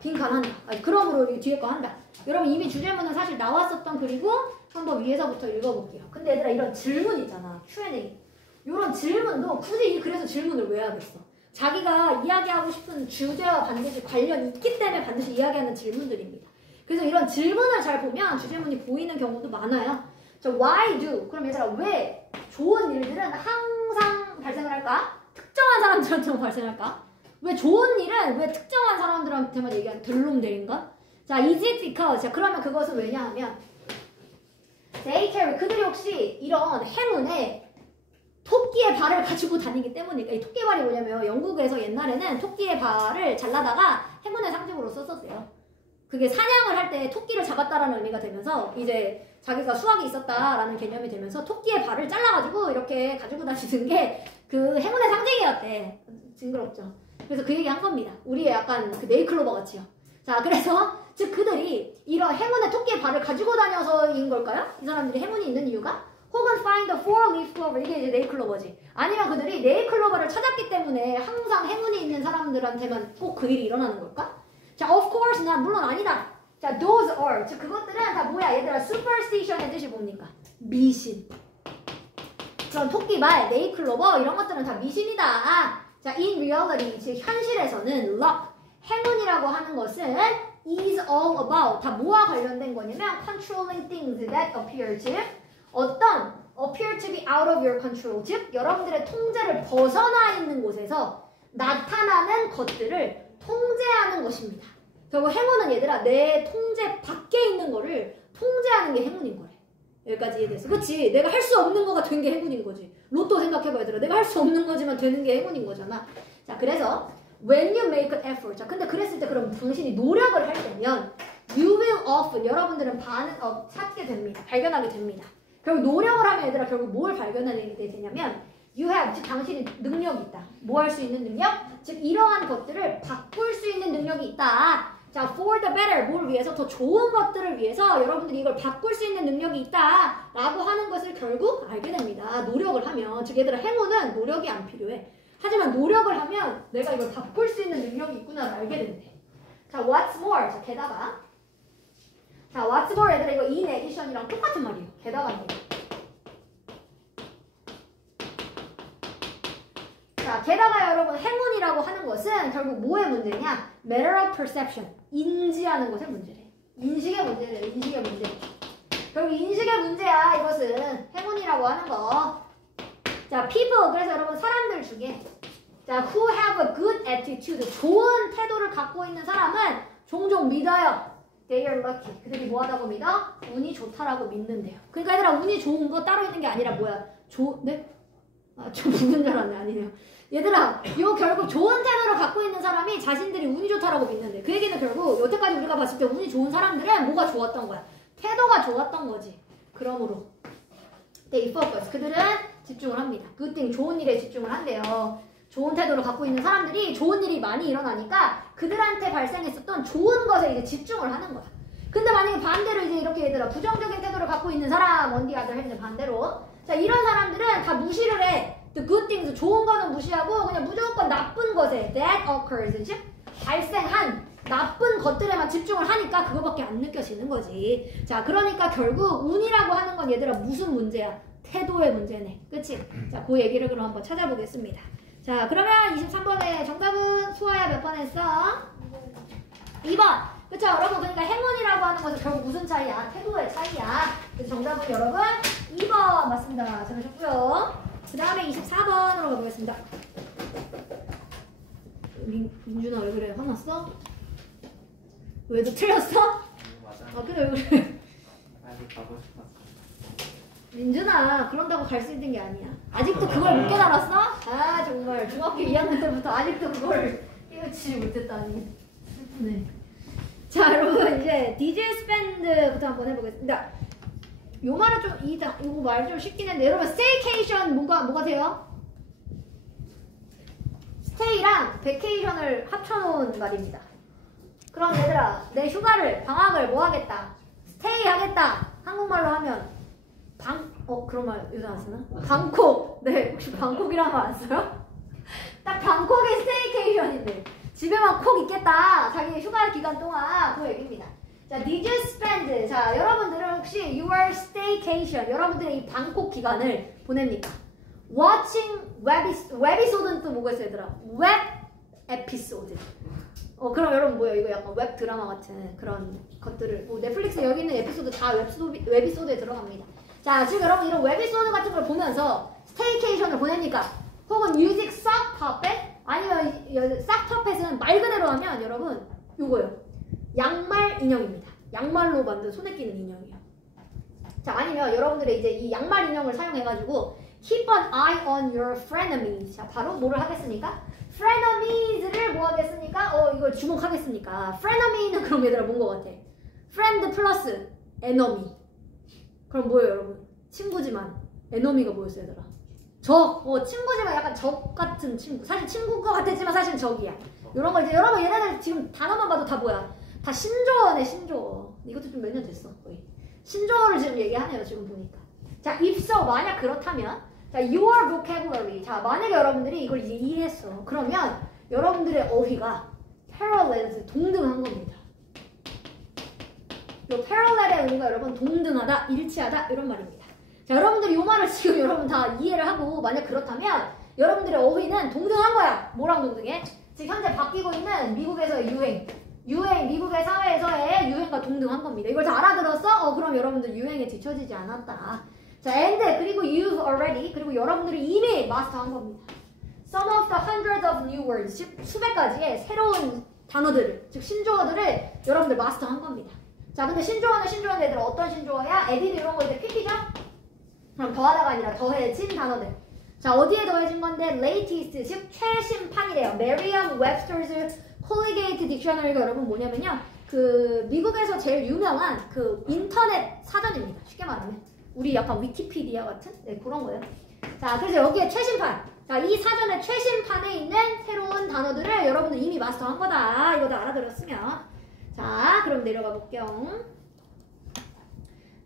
빈칸한다. 아니, 그러므로 뒤에 거 한다. 여러분 이미 주제문은 사실 나왔었던 글이고 한번 위에서부터 읽어볼게요. 근데 얘들아 이런 질문 있잖아. Q&A. 이런 질문도 굳이 이 글에서 질문을 왜 하겠어? 자기가 이야기하고 싶은 주제와 반드시 관련이 있기 때문에 반드시 이야기하는 질문들입니다. 그래서 이런 질문을 잘 보면 주제문이 보이는 경우도 많아요. 자, why do? 그럼 얘들아 왜 좋은 일들은 항상 발생을 할까? 특정한 사람들한테만 발생할까? 왜 좋은 일은 왜 특정한 사람들한테만 얘기하는 들롱대인가? 자, is it because? 자, 그러면 그것은 왜냐하면 they carry, 그들이 혹시 이런 행운에 토끼의 발을 가지고 다니기 때문이니까. 이 토끼의 발이 뭐냐면 영국에서 옛날에는 토끼의 발을 잘라다가 행운의 상징으로 썼었어요. 그게 사냥을 할 때 토끼를 잡았다라는 의미가 되면서 이제 자기가 수확이 있었다라는 개념이 되면서 토끼의 발을 잘라가지고 이렇게 가지고 다니는 게 그 행운의 상징이었대. 징그럽죠. 그래서 그 얘기 한 겁니다. 우리의 약간 그 네일클로버 같이요. 자, 그래서 즉 그들이 이런 행운의 토끼의 발을 가지고 다녀서인 걸까요? 이 사람들이 행운이 있는 이유가? 혹은 find the four-leaf clover, 이게 이제 네일클로버지. 아니면 그들이 네일클로버를 찾았기 때문에 항상 행운이 있는 사람들한테만 꼭 그 일이 일어나는 걸까? 자, of course, 나 물론 아니다. 자, those are, 즉 그것들은 다 뭐야? 얘들아, superstition의 뜻이 뭡니까? 미신. 그럼 토끼발, 네일클로버 이런 것들은 다 미신이다. 자, in reality, 즉 현실에서는 luck, 행운이라고 하는 것은 is all about, 다 뭐와 관련된 거냐면 controlling things that appear to, 어떤 appear to be out of your control, 즉 여러분들의 통제를 벗어나 있는 곳에서 나타나는 것들을 통제하는 것입니다. 결국 행운은 얘들아 내 통제 밖에 있는 거를 통제하는 게 행운인 거래. 여기까지 이해됐어. 그치? 내가 할 수 없는 거가 된 게 행운인 거지. 로또 생각해봐 얘들아. 내가 할 수 없는 거지만 되는 게 행운인 거잖아. 자, 그래서 when you make an effort. 자, 근데 그랬을 때 그럼 당신이 노력을 할 때면 you will often, 여러분들은 찾게 됩니다. 발견하게 됩니다. 결국 노력을 하면 얘들아 결국 뭘 발견하게 되냐면 you have, 즉 당신이 능력이 있다. 뭐 할 수 있는 능력? 즉 이러한 것들을 바꿀 수 있는 능력이 있다. 자, for the better, 뭘 위해서? 더 좋은 것들을 위해서 여러분들이 이걸 바꿀 수 있는 능력이 있다 라고 하는 것을 결국 알게 됩니다. 노력을 하면. 즉 얘들아 행운은 노력이 안 필요해. 하지만 노력을 하면 내가 이걸 바꿀 수 있는 능력이 있구나를 알게 된대. 자, what's more? 자, 게다가 자, what's more 얘들아 이거 in addition이랑 똑같은 말이에요. 게다가입니다. 자, 게다가 여러분 행운이라고 하는 것은 결국 뭐의 문제냐? matter of perception, 인지하는 것의 문제래. 인식의 문제래. 인식의 문제. 결국 인식의 문제야. 이것은 행운이라고 하는 거. 자, people, 그래서 여러분 사람들 중에 자, who have a good attitude, 좋은 태도를 갖고 있는 사람은 종종 믿어요. They are lucky. 그들이 뭐하다고 믿어? 운이 좋다라고 믿는데요. 그러니까 얘들아 운이 좋은 거 따로 있는 게 아니라 뭐야? 네? 아, 좀 묻는 줄 알았네. 아니네요. 얘들아, 요 결국 좋은 태도를 갖고 있는 사람이 자신들이 운이 좋다라고 믿는데 그 얘기는 결국 여태까지 우리가 봤을 때 운이 좋은 사람들은 뭐가 좋았던 거야? 태도가 좋았던 거지. 그러므로 they focus. 그들은 집중을 합니다. good thing, 좋은 일에 집중을 한대요. 좋은 태도를 갖고 있는 사람들이 좋은 일이 많이 일어나니까 그들한테 발생했었던 좋은 것에 이제 집중을 하는 거야. 근데 만약에 반대로 이제 이렇게 얘들아 부정적인 태도를 갖고 있는 사람 on the other hand 반대로 자 이런 사람들은 다 무시를 해. the good things 좋은 거는 무시하고 그냥 무조건 나쁜 것에 that occurs 즉 발생한 나쁜 것들에만 집중을 하니까 그거밖에 안 느껴지는 거지. 자 그러니까 결국 운이라고 하는 건 얘들아 무슨 문제야? 태도의 문제네. 그치? 자 그 얘기를 그럼 한번 찾아보겠습니다. 자 그러면 23번의 정답은 소아야 몇 번 했어? 2번. 그쵸 여러분 그러니까 행운이라고 하는 것은 결국 무슨 차이야? 태도의 차이야. 그래서 정답은 여러분 2번 맞습니다. 잘하셨고요. 그 다음에 24번으로 가보겠습니다. 민준아 왜 그래? 화났어? 왜 너 틀렸어? 맞아. 아 그래 왜 그래? 아직 가고 싶었어. 민준아 그런다고 갈 수 있는 게 아니야. 아직도 그걸 못 깨달았어? 아 정말 중학교 2학년 때부터 아직도 그걸 깨우치지 못했다니 슬프네. 자 여러분 이제 DJ 스펜드부터 한번 해보겠습니다. 요 말은 좀 이거 말 좀 쉽긴 했는데 여러분 스테이케이션 뭐가 돼요? 스테이랑 베케이션을 합쳐놓은 말입니다. 그럼 얘들아 내 휴가를 방학을 뭐 하겠다? 스테이 하겠다. 한국말로 하면 그런 말 요새 안 쓰나? 방콕. 네 혹시 방콕이라는 말 안 써요? 딱 방콕의 스테이케이션인데 집에만 콕 있겠다. 자기 휴가 기간 동안 그 얘기입니다. 자, did you spend? 자, 여러분들은 혹시 your staycation, 여러분들의 이 방콕 기간을 보냅니까? watching 웹이소드는 또 뭐가 있어요, 얘들아? 웹 에피소드. 그럼 여러분 뭐예요? 이거 약간 웹 드라마 같은 그런 것들을 넷플릭스 여기 있는 에피소드 다 웹이소드에 들어갑니다. 자, 지금 여러분 이런 웹이소드 같은 걸 보면서 스테이케이션을 보냅니까? 혹은 뮤직 싹 퍼펫? 아니면 싹 퍼펫은 말 그대로 하면 여러분 요거요. 양말 인형입니다. 양말로 만든 손에 끼는 인형이에요. 자 아니면 여러분들의 이제 이 양말 인형을 사용해가지고 keep an eye on your frenemies. 자 바로 뭐를 하겠습니까? frenemies를 뭐 하겠습니까? 이걸 주목하겠습니까? frenemie는 그럼 얘들아 뭔 거 같아? friend 플러스 enemy. 그럼 뭐예요 여러분? 친구지만 enemy가 뭐였어요 얘들아? 적. 친구지만 약간 적 같은 친구. 사실 친구인 것 같았지만 사실은 적이야. 이런 거 이제 여러분 얘네들 지금 단어만 봐도 다 뭐야? 다 신조어네 신조어. 이것도 좀 몇 년 됐어 거의. 신조어를 지금 얘기하네요 지금 보니까. 자 if so 만약 그렇다면 자 your vocabulary. 자 만약에 여러분들이 이걸 이해했어. 그러면 여러분들의 어휘가 parallel 동등한 겁니다. 요 parallel의 의미가 여러분 동등하다, 일치하다 이런 말입니다. 자 여러분들이 요 말을 지금 여러분 다 이해를 하고 만약 그렇다면 여러분들의 어휘는 동등한 거야. 뭐랑 동등해? 지금 현재 바뀌고 있는 미국에서의 유행, 미국의 사회에서의 유행과 동등한 겁니다. 이걸 다 알아들었어? 그럼 여러분들 유행에 뒤처지지 않았다. 자, and 그리고 you've already 그리고 여러분들이 이미 마스터한 겁니다. Some of the hundreds of new words 즉 수백 가지의 새로운 단어들을 즉 신조어들을 여러분들 마스터한 겁니다. 자, 근데 신조어는 얘들 어떤 신조어야? 에디드 이런 거 이제 PP죠? 그럼 더하다가 아니라 더해진 단어들. 자 어디에 더해진 건데 latest 즉 최신판이래요. Merriam-Webster's Colligate Dictionary가 여러분 뭐냐면요 그 미국에서 제일 유명한 그 인터넷 사전입니다. 쉽게 말하면 우리 약간 위키피디아 같은 그런 거예요. 자 그래서 여기에 최신판 자 이 사전의 최신판에 있는 새로운 단어들을 여러분들 이미 마스터한 거다. 이거 다 알아들었으면 자 그럼 내려가 볼게요.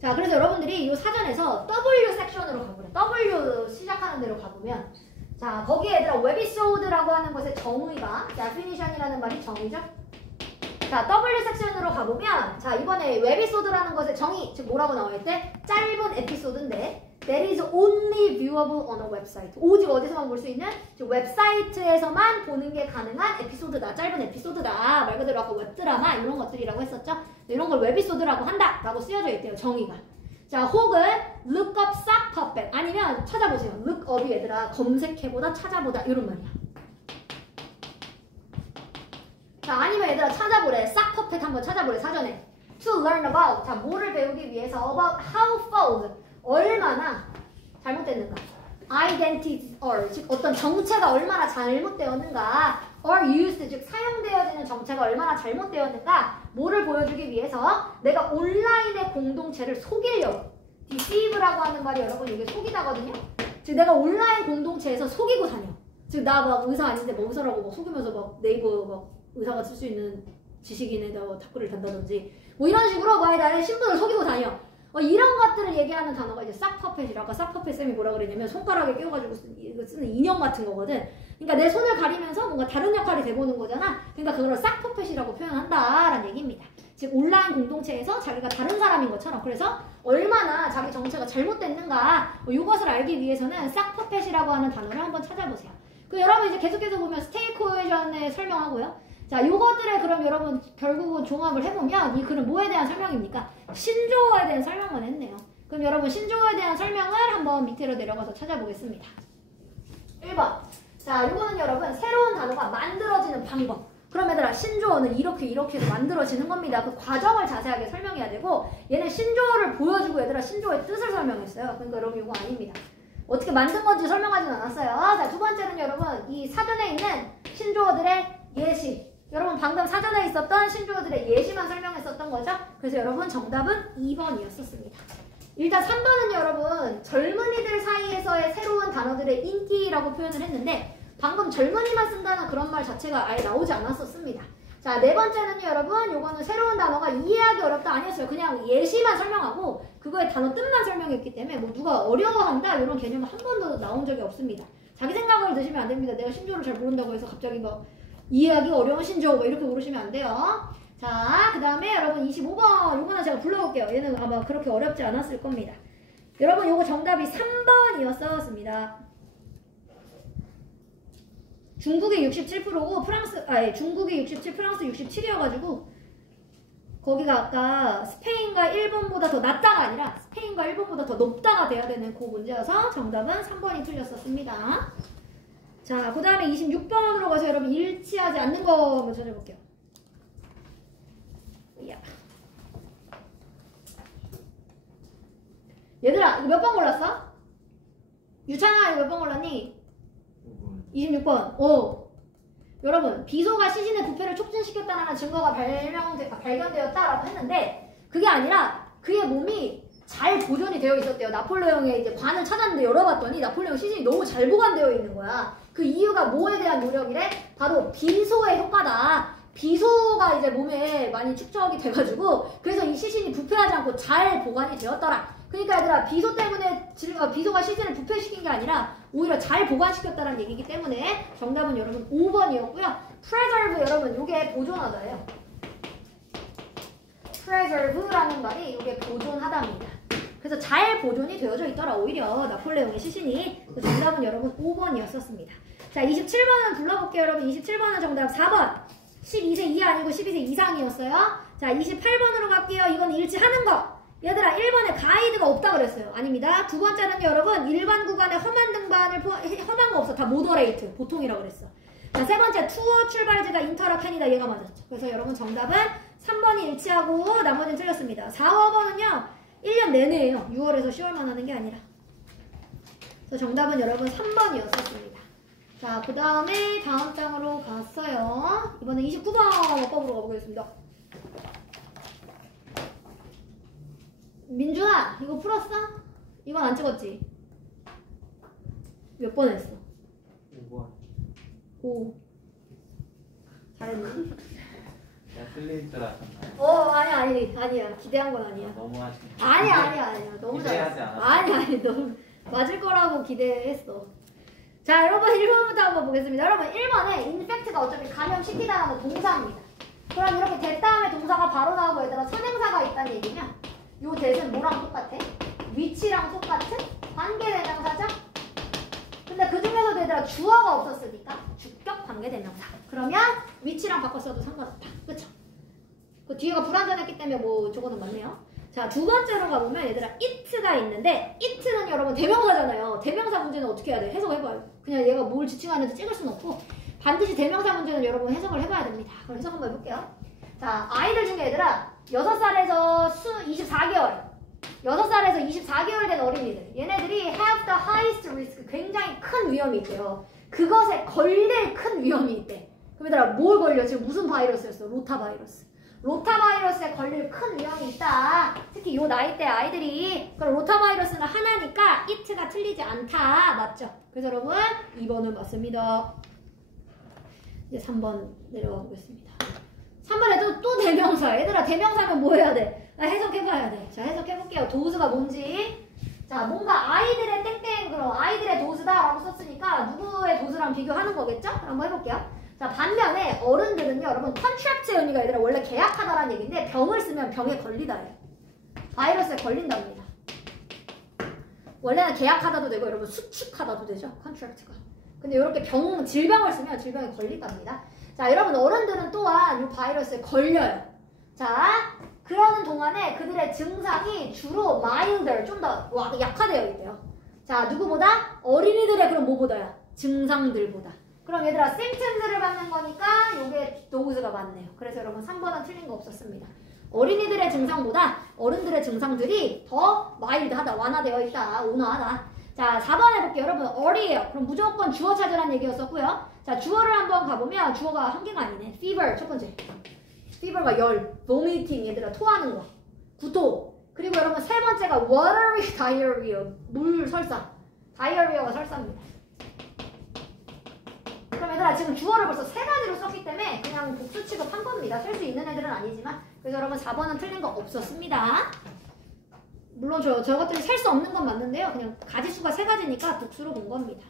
자 그래서 여러분들이 이 사전에서 W 섹션으로 가보래. W 시작하는 데로 가보면 자 거기에 얘들아 웹이소드라고 하는 것의 정의가 definition이라는 말이 정의죠. 자 W 섹션으로 가보면 자 이번에 웹이소드라는 것의 정의 즉 뭐라고 나와있대? 짧은 에피소드인데 that is only viewable on a website. 오직 어디서만 볼 수 있는 즉 웹사이트에서만 보는 게 가능한 에피소드다. 짧은 에피소드다. 말 그대로 아까 웹드라마 이런 것들이라고 했었죠. 이런 걸 웹이소드라고 한다 라고 쓰여져 있대요. 정의가. 자 혹은 look up sock puppet 아니면 찾아보세요. look up이 얘들아 검색해보다 찾아보다 이런 말이야. 자 아니면 얘들아 찾아보래. sock puppet 한번 찾아보래 사전에. to learn about 자 뭐를 배우기 위해서 about how false 얼마나 잘못됐는가 identities or 즉 어떤 정체가 얼마나 잘못되었는가 or used, 즉 사용되어지는 정체가 얼마나 잘못되었는가 뭐를 보여주기 위해서 내가 온라인의 공동체를 속이려고 deceive라고 하는 말이 여러분 이게 속이다거든요. 즉 내가 온라인 공동체에서 속이고 다녀. 즉 나 막 의사 아닌데 뭐 의사라고 막 속이면서 막 네이버 막 의사가 쓸 수 있는 지식인에다가 댓글을 단다든지 뭐 이런 식으로 막 나의 신분을 속이고 다녀. 이런 것들을 얘기하는 단어가 이제 싹퍼펫이라. 아까 싹퍼펫 쌤이 뭐라 그랬냐면 손가락에 끼워가지고 쓰는 인형 같은 거거든. 그러니까 내 손을 가리면서 뭔가 다른 역할이 돼보는 거잖아. 그러니까 그걸 싹퍼펫이라고 표현한다라는 얘기입니다. 즉 온라인 공동체에서 자기가 다른 사람인 것처럼. 그래서 얼마나 자기 정체가 잘못됐는가 이것을 알기 위해서는 싹퍼펫이라고 하는 단어를 한번 찾아보세요. 그럼 여러분 이제 계속해서 보면 스테이크홀더에 설명하고요. 자, 요것들을 그럼 여러분 결국은 종합을 해보면 이 글은 뭐에 대한 설명입니까? 신조어에 대한 설명만 했네요. 그럼 여러분 신조어에 대한 설명을 한번 밑으로 내려가서 찾아보겠습니다. 1번. 자, 요거는 여러분 새로운 단어가 만들어지는 방법. 그럼 얘들아 신조어는 이렇게 해서 만들어지는 겁니다. 그 과정을 자세하게 설명해야 되고 얘는 신조어를 보여주고 얘들아 신조어의 뜻을 설명했어요. 그러니까 여러분 이거 아닙니다. 어떻게 만든 건지 설명하진 않았어요. 자, 두 번째는 여러분 이 사전에 있는 신조어들의 예시. 여러분 방금 사전에 있었던 신조어들의 예시만 설명했었던 거죠? 그래서 여러분 정답은 2번이었었습니다. 일단 3번은 여러분 젊은이들 사이에서의 새로운 단어들의 인기라고 표현을 했는데 방금 젊은이만 쓴다는 그런 말 자체가 아예 나오지 않았었습니다. 자, 네 번째는요 여러분 요거는 새로운 단어가 이해하기 어렵다 아니었어요. 그냥 예시만 설명하고 그거의 단어 뜻만 설명했기 때문에 뭐 누가 어려워한다 이런 개념은 한 번도 나온 적이 없습니다. 자기 생각을 드시면 안 됩니다. 내가 신조어를 잘 모른다고 해서 갑자기 막 이해하기 어려운 신조어 뭐 이렇게 모르시면 안 돼요. 자, 그 다음에 여러분 25번 요거는 제가 불러볼게요. 얘는 아마 그렇게 어렵지 않았을 겁니다. 여러분 요거 정답이 3번이었었습니다. 중국이 67%고 중국이 67, 프랑스 67이어가지고 거기가 아까 스페인과 일본보다 더 낮다가 아니라 스페인과 일본보다 더 높다가 돼야 되는 그 문제여서 정답은 3번이 틀렸었습니다. 자, 그 다음에 26번으로 가서 여러분 일치하지 않는 거 한번 찾아볼게요. 이야. 얘들아, 이거 몇 번 골랐어? 유찬아, 이거 몇 번 골랐니? 26번. 오. 여러분, 비소가 시신의 부패를 촉진시켰다는 증거가 발견되었다라고 했는데 그게 아니라 그의 몸이 잘 보존이 되어 있었대요. 나폴레옹의 이제 관을 찾았는데 열어봤더니 나폴레옹 시신이 너무 잘 보관되어 있는 거야. 그 이유가 뭐에 대한 노력이래? 바로 비소의 효과다. 비소가 이제 몸에 많이 축적이 돼가지고 그래서 이 시신이 부패하지 않고 잘 보관이 되었더라. 그러니까 얘들아 비소 때문에 비소가 시신을 부패시킨 게 아니라 오히려 잘 보관시켰다는 얘기이기 때문에 정답은 여러분 5번이었고요. preserve 여러분 이게 보존하다예요. preserve라는 말이 이게 보존하다입니다. 그래서 잘 보존이 되어져 있더라. 오히려 나폴레옹의 시신이. 정답은 여러분 5번이었었습니다. 자, 27번은 불러볼게요. 여러분 27번은 정답 4번. 12세 이하 아니고 12세 이상이었어요. 자, 28번으로 갈게요. 이건 일치하는 거. 얘들아 1번에 가이드가 없다 그랬어요. 아닙니다. 두 번째는 여러분 일반 구간에 험한 등반을 험한 거 없어. 다 모더레이트. 보통이라고 그랬어. 자, 세 번째 투어 출발지가 인터라 캔이다. 얘가 맞았죠. 그래서 여러분 정답은 3번이 일치하고 나머지는 틀렸습니다. 4, 5번은요. 1년 내내예요. 6월에서 10월만 하는 게 아니라. 그래서 정답은 여러분 3번이었었습니다. 자, 그 다음에 다음 장으로 갔어요. 이번엔 29번 어법으로 가보겠습니다. 민준아, 이거 풀었어? 이건 안 찍었지? 몇 번 했어? 5번. 5. 잘했네. 내가 틀릴 줄 알았나요? 아니야. 기대한 건 아니야. 너무 하시네. 아니야. 너무 기대하지 잘했어. 않았어. 아니, 너무 맞을 거라고 기대했어. 자, 여러분 1번부터 한번 보겠습니다. 여러분 1번에 infect가 어차피 감염시키다라는 동사입니다. 그럼 이렇게 대 다음에 동사가 바로 나오고 얘들아 선행사가 있다는 얘기냐? 요 대는 뭐랑 똑같아? 위치랑 똑같은 관계대명사죠? 근데 그 중에서도 얘들아 주어가 없었으니까 주격 관계대명사. 그러면 위치랑 바꿔 써도 상관없다. 그쵸? 그 뒤에가 불완전했기 때문에 뭐 저거는 맞네요. 자, 두 번째로 가보면 얘들아 it가 있는데 it는 여러분 대명사잖아요. 대명사 문제는 어떻게 해야 돼? 해석해봐요. 그냥 얘가 뭘 지칭하는지 찍을 수는 없고 반드시 대명사 문제는 여러분 해석을 해봐야 됩니다. 그럼 해석 한번 해볼게요. 자, 아이들 중에 얘들아 6살에서 24개월 6살에서 24개월 된 어린이들 얘네들이 have the highest risk 굉장히 큰 위험이 있대요. 그것에 걸릴 큰 위험이 있대. 그럼 얘들아 뭘 걸려? 지금 무슨 바이러스였어? 로타바이러스. 로타바이러스에 걸릴 큰 위험이 있다. 특히 이 나이대 아이들이. 그럼 로타바이러스는 하나니까 it가 틀리지 않다. 맞죠? 그래서 여러분 2번은 맞습니다. 이제 3번 내려가 보겠습니다. 3번에도 또 대명사. 얘들아 대명사면 뭐 해야 돼? 나 해석해봐야 돼. 자 해석해볼게요. 도수가 뭔지. 자 뭔가 아이들의 땡땡 그럼 아이들의 도수다 라고 썼으니까 누구의 도수랑 비교하는 거겠죠? 한번 해볼게요. 자 반면에 어른들은요 여러분 컨트랙트의 의미가 얘들아 원래 계약하다라는 얘기인데 병을 쓰면 병에 걸리다예요. 바이러스에 걸린답니다. 원래는 계약하다도 되고 여러분 수축하다도 되죠. 컨트랙트가. 근데 이렇게 질병을 쓰면 질병에 걸린답니다. 자 여러분 어른들은 또한 이 바이러스에 걸려요. 자 그러는 동안에 그들의 증상이 주로 milder 좀 더 약화되어 있대요. 자 누구보다? 어린이들의 그럼 뭐보다야? 증상들보다. 그럼 얘들아 symptoms를 받는 거니까 요게 dose가 맞네요. 그래서 여러분 3번은 틀린 거 없었습니다. 어린이들의 증상보다 어른들의 증상들이 더 mild하다, 완화되어 있다, 온화하다. 자 4번 해볼게요. 여러분 어리예요. 그럼 무조건 주어 찾으라는 얘기였었고요. 자 주어를 한번 가보면 주어가 한 개가 아니네. fever 첫 번째. fever가 열, vomiting 얘들아 토하는 거, 구토. 그리고 여러분 세 번째가 watery diarrhea 물 설사. diarrhea가 설사입니다. 그럼 얘들아 지금 주어를 벌써 세 가지로 썼기 때문에 그냥 복수 취급한 겁니다. 쓸 수 있는 애들은 아니지만. 그래서 여러분 4번은 틀린 거 없었습니다. 물론 저것들이 셀 수 없는 건 맞는데요. 그냥 가지수가 세 가지니까 복수로 본 겁니다.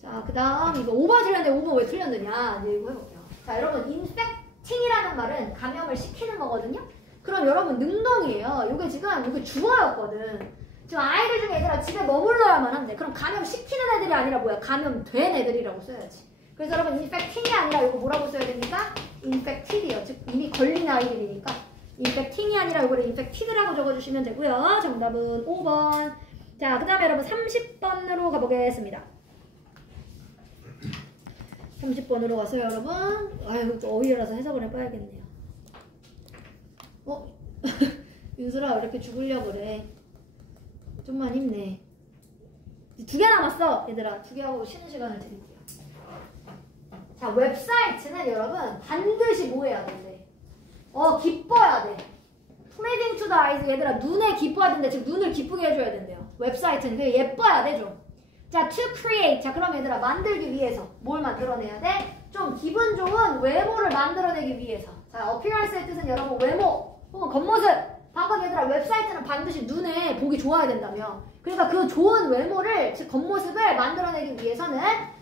자 그 다음 이거 5번 틀렸는데 5번 왜 틀렸느냐 이제 이거 해볼게요. 자 여러분 infecting이라는 말은 감염을 시키는 거거든요. 그럼 여러분 능동이에요. 이게 지금 이게 주어였거든. 지금 아이들 중에 얘들아 집에 머물러야만 한대. 그럼 감염시키는 애들이 아니라 뭐야? 감염된 애들이라고 써야지. 그래서 여러분 infecting이 아니라 이거 뭐라고 써야 됩니까? infected이요. 즉 이미 걸린 아이들이니까 infecting이 아니라 이거를 infected라고 적어주시면 되고요. 정답은 5번. 자 그 다음에 여러분 30번으로 가보겠습니다. 30번으로 가서요 여러분. 아유 또 어휘라서 해석을 해봐야겠네요. 윤슬아 왜 이렇게 죽으려고 그래? 좀만 힘내. 2개 남았어 얘들아. 2개 하고 쉬는 시간을 드릴게요. 자 웹사이트는 여러분 반드시 뭐 해야 돼? 기뻐야 돼. pleasing to the eyes 얘들아 눈에 기뻐야 된대. 즉 눈을 기쁘게 해줘야 된대요. 웹사이트는 그게 예뻐야 돼 좀. 자 to create 자 그럼 얘들아 만들기 위해서 뭘 만들어내야 돼? 좀 기분 좋은 외모를 만들어내기 위해서. 자 appearance의 뜻은 여러분 외모 혹은 겉모습. 방금 얘들아 웹사이트는 반드시 눈에 보기 좋아야 된다며. 그러니까 그 좋은 외모를 즉 겉모습을 만들어내기 위해서는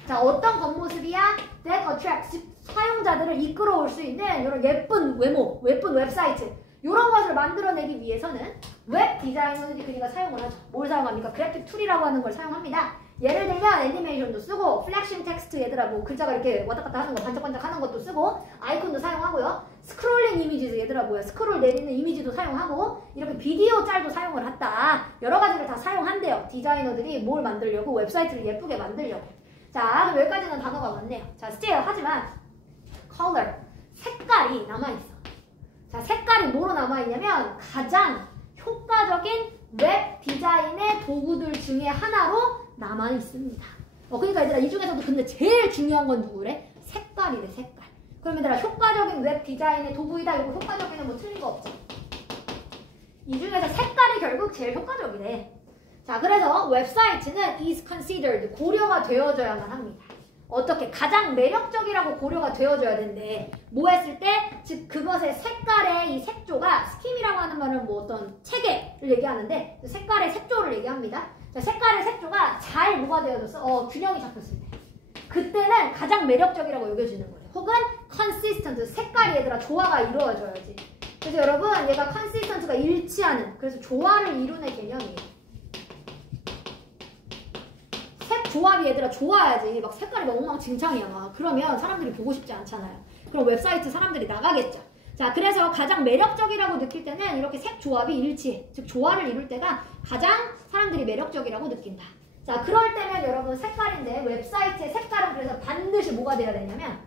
자 어떤 겉모습이야? that attracts 즉 사용자들을 이끌어올 수 있는 이런 예쁜 외모, 예쁜 웹사이트 이런 것을 만들어내기 위해서는 웹 디자이너들이 그러니까 사용을 하죠. 뭘 사용합니까? 그래픽 툴이라고 하는 걸 사용합니다. 예를 들면 애니메이션도 쓰고 플래싱 텍스트 얘들아 뭐 글자가 이렇게 왔다 갔다 하는 거 반짝반짝 하는 것도 쓰고 아이콘도 사용하고요. 스크롤링 이미지도 얘들아 뭐야 스크롤 내리는 이미지도 사용하고 이렇게 비디오 짤도 사용을 했다. 여러 가지를 다 사용한대요. 디자이너들이 뭘 만들려고 웹사이트를 예쁘게 만들려고. 자 그럼 여기까지는 단어가 맞네요. 자 still 하지만 color 색깔이 남아있어. 자 색깔이 뭐로 남아있냐면 가장 효과적인 웹 디자인의 도구들 중에 하나로 남아있습니다. 그러니까 얘들아 이 중에서도 근데 제일 중요한 건 누구래? 색깔이래 색깔. 그럼 얘들아 효과적인 웹 디자인의 도구이다. 이거 효과적이는 뭐 틀린 거 없죠. 이 중에서 색깔이 결국 제일 효과적이래. 자 그래서 웹사이트는 is considered 고려가 되어져야만 합니다. 어떻게? 가장 매력적이라고 고려가 되어져야 된대. 뭐 했을 때? 즉 그것의 색깔의 이 색조가 스킴이라고 하는 말은 뭐 어떤 체계를 얘기하는데 색깔의 색조를 얘기합니다. 자, 색깔의 색조가 잘 뭐가 되어졌어? 균형이 잡혔을 때. 그때는 가장 매력적이라고 여겨지는 거예요. 혹은 consistent 색깔이 얘들아 조화가 이루어져야지. 그래서 여러분 얘가 consistent가 일치하는 그래서 조화를 이루는 개념이에요. 색 조합이 얘들아 좋아야지. 막 색깔이 막 엉망진창이야. 막. 그러면 사람들이 보고 싶지 않잖아요. 그럼 웹사이트 사람들이 나가겠죠. 자, 그래서 가장 매력적이라고 느낄 때는 이렇게 색 조합이 일치해. 즉 조화를 이룰 때가 가장 사람들이 매력적이라고 느낀다. 자, 그럴 때면 여러분 색깔인데 웹사이트의 색깔은 그래서 반드시 뭐가 돼야 되냐면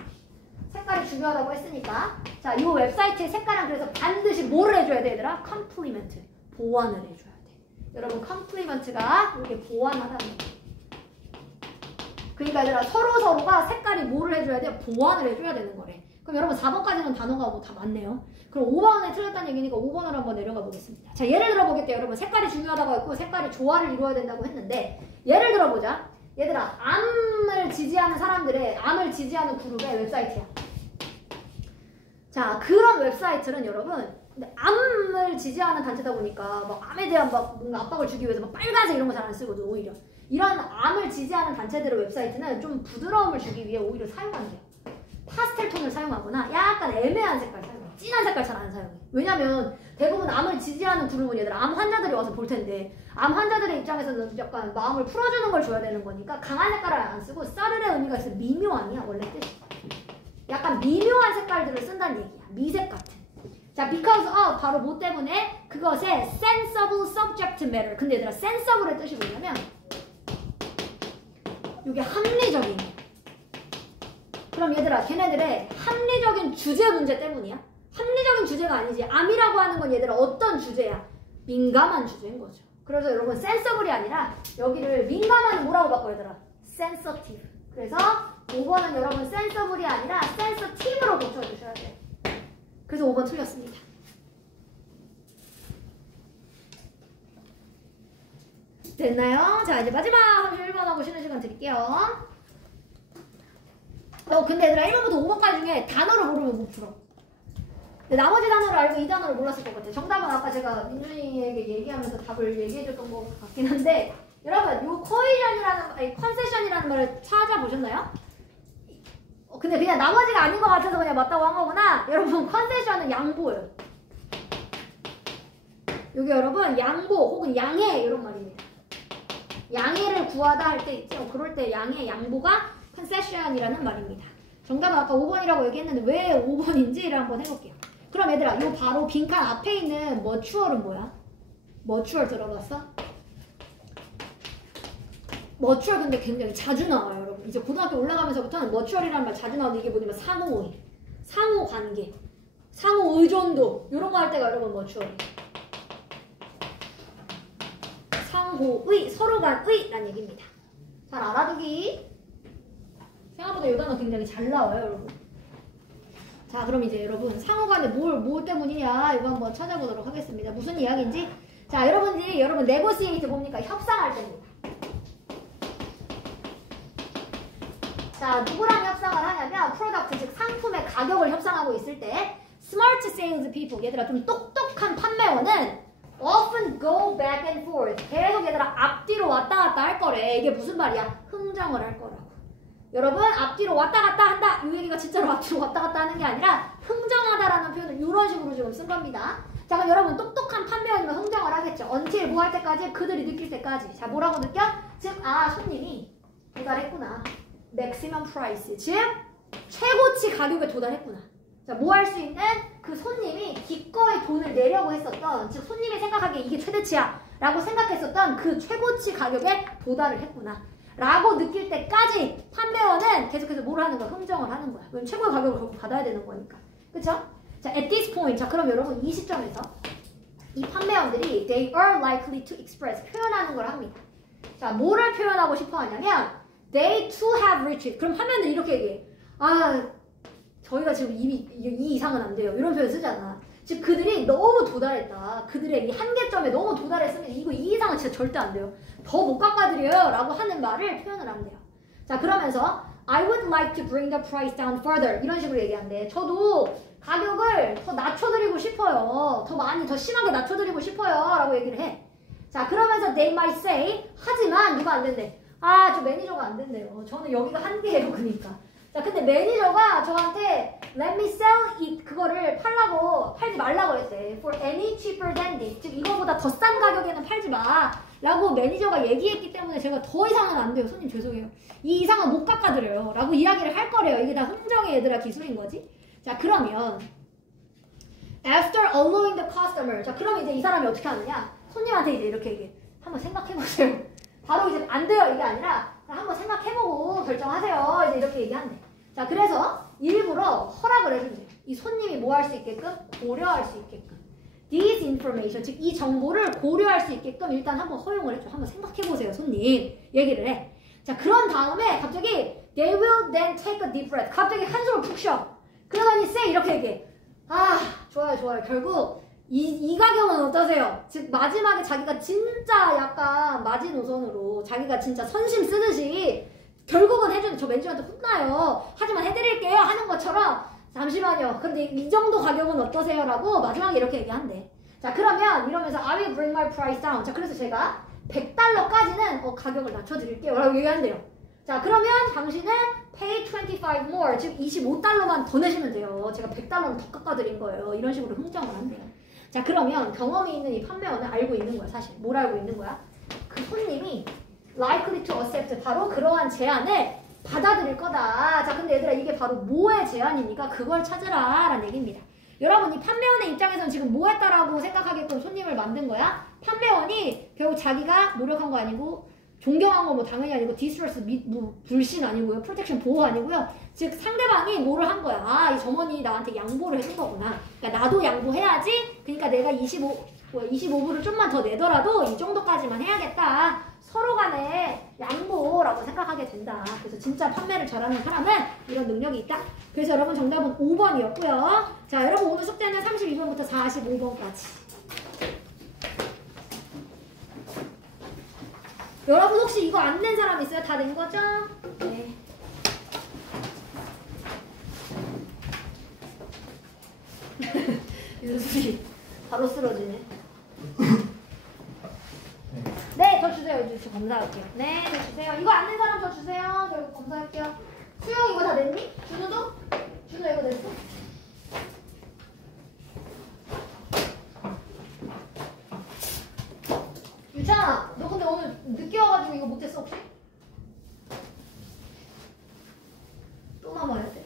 색깔이 중요하다고 했으니까 자, 이 웹사이트의 색깔은 그래서 반드시 뭐를 해줘야 돼 얘들아? 컴플리먼트. 보완을 해줘야 돼. 여러분 컴플리먼트가 이렇게 보완하다는 거. 그러니까 얘들아 서로가 색깔이 뭐를 해줘야 돼? 보완을 해줘야 되는 거래. 그럼 여러분 4번까지는 단어가 뭐 다 맞네요. 그럼 5번에 틀렸다는 얘기니까 5번으로 한번 내려가 보겠습니다. 자, 예를 들어 보겠대요. 여러분 색깔이 중요하다고 했고 색깔이 조화를 이루어야 된다고 했는데 예를 들어 보자. 얘들아 암을 지지하는 사람들의 암을 지지하는 그룹의 웹사이트야. 자, 그런 웹사이트는 여러분 근데 암을 지지하는 단체다 보니까 막 암에 대한 막 뭔가 압박을 주기 위해서 막 빨간색 이런 거 잘 안 쓰거든. 오히려 이런 암을 지지하는 단체들의 웹사이트는 좀 부드러움을 주기 위해 오히려 사용한대요. 파스텔 톤을 사용하거나 약간 애매한 색깔 사용해. 진한 색깔 잘 안 사용해. 왜냐면 대부분 암을 지지하는 그룹은 얘들 암 환자들이 와서 볼 텐데 암 환자들의 입장에서는 약간 마음을 풀어주는 걸 줘야 되는 거니까 강한 색깔을 안 쓰고 싸르의 의미가 있어. 미묘한이야 원래 뜻이. 약간 미묘한 색깔들을 쓴다는 얘기야. 미색 같은. 자, because of 바로 뭐 때문에 그것의 sensible subject matter. 근데 얘들아 sensible의 뜻이 뭐냐면 이게 합리적인. 그럼 얘들아 걔네들의 합리적인 주제 문제 때문이야. 합리적인 주제가 아니지. 암이라고 하는 건 얘들아 어떤 주제야? 민감한 주제인 거죠. 그래서 여러분 sensible이 아니라 여기를 민감한 뭐라고 바꿔 얘들아? sensitive. 그래서 5번은 여러분 sensible이 아니라 sensitive로 고쳐주셔야 돼요. 그래서 5번 틀렸습니다. 됐나요? 자, 이제 마지막 31번하고 쉬는 시간 드릴게요. 근데 얘들아 1번부터 5번까지 중에 단어를 모르면 못 풀어. 근데 나머지 단어를 알고 이 단어를 몰랐을 것 같아. 정답은 아까 제가 민준이에게 얘기하면서 답을 얘기해줬던 것 같긴 한데 여러분 요 컨세션이라는 말을 찾아보셨나요? 근데 그냥 나머지가 아닌 것 같아서 그냥 맞다고 한 거구나. 여러분 컨세션은 양보예요. 여기 여러분 양보 혹은 양해 이런 말입니다. 양해를 구하다 할 때 있죠. 그럴 때 양해, 양보가 컨세션이라는 말입니다. 정답은 아까 5번이라고 얘기했는데 왜 5번인지를 한번 해볼게요. 그럼 얘들아 요 바로 빈칸 앞에 있는 머추얼은 뭐야? 머추얼 들어봤어? 머추얼 근데 굉장히 자주 나와요 여러분. 이제 고등학교 올라가면서부터는 머추얼이라는 말 자주 나오는데 이게 뭐냐면 상호의, 상호관계, 상호의존도 이런 거 할 때가 여러분 머추얼이에요. 상호의, 서로간의 라는 얘기입니다. 잘 알아두기. 생각보다 이 단어 굉장히 잘 나와요 여러분. 자, 그럼 이제 여러분 상호간에 뭘 때문이냐 이거 한번 찾아보도록 하겠습니다. 무슨 이야기인지. 자, 여러분들이 여러분 네고시에이트 뭡니까? 협상할 때입니다. 자, 누구랑 협상을 하냐면 프로덕트 즉 상품의 가격을 협상하고 있을 때 smart sales people 얘들아 좀 똑똑한 판매원은 often go back and forth 계속 얘들아 앞뒤로 왔다 갔다 할 거래. 이게 무슨 말이야? 흥정을 할 거라고. 여러분 앞뒤로 왔다 갔다 한다. 이 얘기가 진짜로 앞뒤로 왔다 갔다 하는 게 아니라 흥정하다라는 표현을 이런 식으로 지금 쓴 겁니다. 자, 그럼 여러분 똑똑한 판매원이면 흥정을 하겠죠. until 뭐 할 때까지? 그들이 느낄 때까지. 자, 뭐라고 느껴? 즉 손님이 도달했구나. maximum price 즉 최고치 가격에 도달했구나. 자, 뭐 할 수 있는? 그 손님이 기꺼이 돈을 내려고 했었던 즉 손님이 생각하기에 이게 최대치야 라고 생각했었던 그 최고치 가격에 도달을 했구나 라고 느낄 때까지 판매원은 계속해서 뭘 하는 거야? 흥정을 하는 거야. 왜냐면 최고의 가격을 결국 받아야 되는 거니까. 그쵸? 자, at this point 자 그럼 여러분 이 시점에서 이 판매원들이 they are likely to express 표현하는 걸 합니다. 자, 뭐를 표현하고 싶어 하냐면 they too have reached 그럼 판매원들이 이렇게 얘기해. 저희가 지금 이 이상은 안 돼요. 이런 표현 쓰잖아. 즉 그들이 너무 도달했다. 그들의 이 한계점에 너무 도달했으면 이 이상은 진짜 절대 안 돼요. 더 못 깎아드려요 라고 하는 말을 표현을 한대요. 자, 그러면서 I would like to bring the price down further 이런 식으로 얘기한대. 저도 가격을 더 낮춰드리고 싶어요. 더 많이 더 심하게 낮춰드리고 싶어요 라고 얘기를 해. 자, 그러면서 they might say 하지만 누가 안 된대. 저 매니저가 안 된대요. 저는 여기가 한계예요. 그러니까. 자, 근데 매니저가 저한테 let me sell it 그거를 팔지 말라고 했대. for any cheaper than this. 즉 이거보다 더 싼 가격에는 팔지 마. 라고 매니저가 얘기했기 때문에 제가 더 이상은 안 돼요. 손님 죄송해요. 이 이상은 못 깎아드려요. 라고 이야기를 할 거래요. 이게 다 흥정의 얘들아 기술인 거지. 자, 그러면 after allowing the customer. 자, 그럼 이제 이 사람이 어떻게 하느냐. 손님한테 이제 이렇게 얘기해. 한번 생각해보세요. 바로 이제 안 돼요. 이게 아니라 한번 생각해보고 결정하세요. 이제 이렇게 얘기한대. 자, 그래서 일부러 허락을 해준대. 이 손님이 뭐 할 수 있게끔? 고려할 수 있게끔. This information, 즉 이 정보를 고려할 수 있게끔 일단 한번 허용을 해줘. 한번 생각해보세요, 손님. 얘기를 해. 자, 그런 다음에 갑자기 they will then take a deep breath. 갑자기 한숨을 푹 쉬어. 그러더니 say 이렇게 얘기해. 아, 좋아요, 좋아요. 결국 이 가경은 어떠세요? 즉 마지막에 자기가 진짜 약간 마지노선으로 자기가 진짜 선심 쓰듯이 결국은 해주는 저 매니저한테 혼나요. 하지만 해드릴게요 하는 것처럼 잠시만요. 근데 이 정도 가격은 어떠세요? 라고 마지막에 이렇게 얘기한대. 자, 그러면 이러면서 I will bring my price down. 자, 그래서 제가 $100까지는 가격을 낮춰드릴게요 라고 얘기한대요. 자, 그러면 당신은 pay 25 more, 즉 $25만 더 내시면 돼요. 제가 $100는 더 깎아드린 거예요. 이런 식으로 흥정을 한대요. 자, 그러면 경험이 있는 이 판매원은 알고 있는 거야. 사실 뭘 알고 있는 거야? 그 손님이 likely to accept, 바로 그러한 제안을 받아들일 거다. 자, 근데 얘들아 이게 바로 뭐의 제안이니까 그걸 찾으라 라는 얘기입니다. 여러분, 이 판매원의 입장에서는 지금 뭐 했다라고 생각하게끔 손님을 만든 거야? 판매원이 결국 자기가 노력한 거 아니고 존경한 거 뭐 당연히 아니고 디스트레스 뭐 불신 아니고요. 프로텍션 보호 아니고요. 즉 상대방이 뭐를 한 거야. 아, 이 점원이 나한테 양보를 해준 거구나. 그러니까 나도 양보해야지. 그러니까 내가 25불을 좀만 더 내더라도 이 정도까지만 해야겠다. 서로 간에 양보라고 생각하게 된다. 그래서 진짜 판매를 잘하는 사람은 이런 능력이 있다. 그래서 여러분 정답은 5번이었고요. 자, 여러분 오늘 숙제는 32번부터 45번까지. 여러분 혹시 이거 안 낸 사람 있어요? 다 낸 거죠? 네. 유수씨 바로 쓰러지네. 네, 저 주세요. 이제 저 검사할게요. 네, 저 주세요. 이거 안 낸 사람 저 주세요. 저 이거 검사할게요. 수영 이거 다 냈니? 준우도? 준우 이거 냈어? 유찬아, 너 근데 오늘 늦게 와가지고 이거 못했어 혹시? 또 남아야 돼.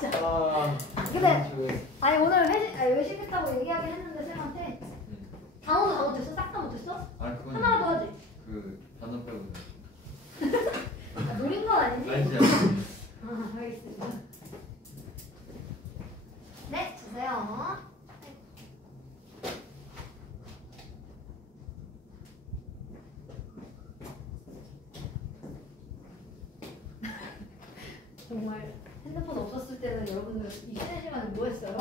진짜. 근데 아니 오늘 외식했다고 얘기하긴 했는데 쌤한테 단어도 다 못했어? 싹 다 못했어? 아니 그건 하나만 더 하지. 그 단어 빼고. 아, 노린 건 아니지? 알지. 아, 알겠습니다. 네, 주세요. 정말 핸드폰 없었을 때는 여러분들 이 쉬는 시간에 뭐 했어요?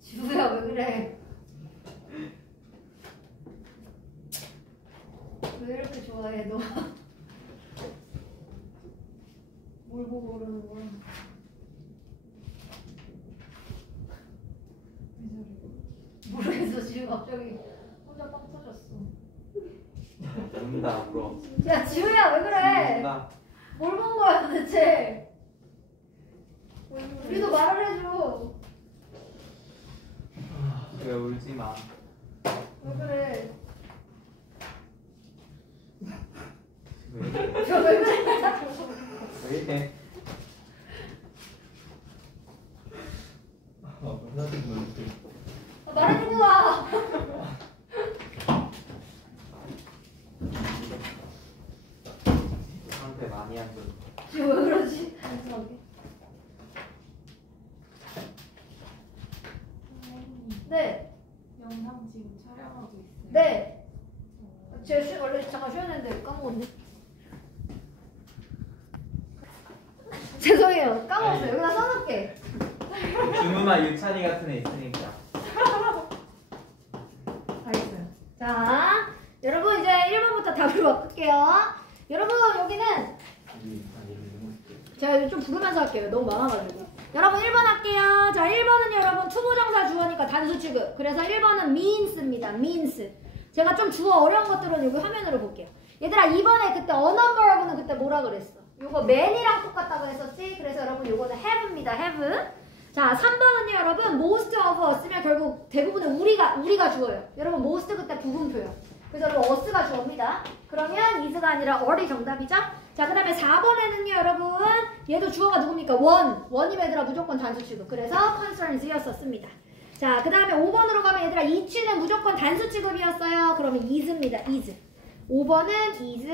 지우야 왜 그래? 왜 이렇게 좋아해 너? 뭘 보고 그러는 거야? 모르겠어. 지우 갑자기 혼자 빵 터졌어. 운다 울어. 야 지우야 왜 그래? 운다. 뭘 본 거야 도대체? 우리도 말을 해줘. 왜 울지 마. 왜 그래? 왜 이래? 저 왜 그래? 왜 이래? 말해주고 와. 한테 많이 한 거. 지금 왜 그러지? 이상하게. 네. 영상 지금 촬영하고 있어요. 네. 제가 원래 잠깐 쉬었는데 까먹었네. 죄송해요. 까먹었어요. 여기다 써놓을게. 준우나 유찬이 같은 애 있으니까. 알겠어요. 자, 여러분 이제 1번부터 답을 바꿀게요. 여러분 여기는 제가 이거 좀 부르면서 할게요. 너무 많아가지고. 여러분 1번 할게요. 자 1번은 여러분 투부정사 주어니까 단수 취급. 그래서 1번은 means입니다. means. 제가 좀 주어 어려운 것들은 여기 화면으로 볼게요. 얘들아 이번에 그때 unnumbered는 그때 뭐라 그랬어? 요거 man이랑 똑같다고 했었지? 그래서 여러분 요거는 have입니다. have. 자 3번은요 여러분 most of us면 결국 대부분은 우리가 주어요. 여러분 most 그때 부분표요. 그래서 여러분 us가 주어입니다. 그러면 is가 아니라 or이 정답이죠? 자 그 다음에 4번에는요 여러분 얘도 주어가 누굽니까? 원이면 얘들아 무조건 단수 취급. 그래서 concerns였었습니다. 자 그 다음에 5번으로 가면 얘들아 each는 무조건 단수 취급이었어요. 그러면 is입니다. is. 5번은 is.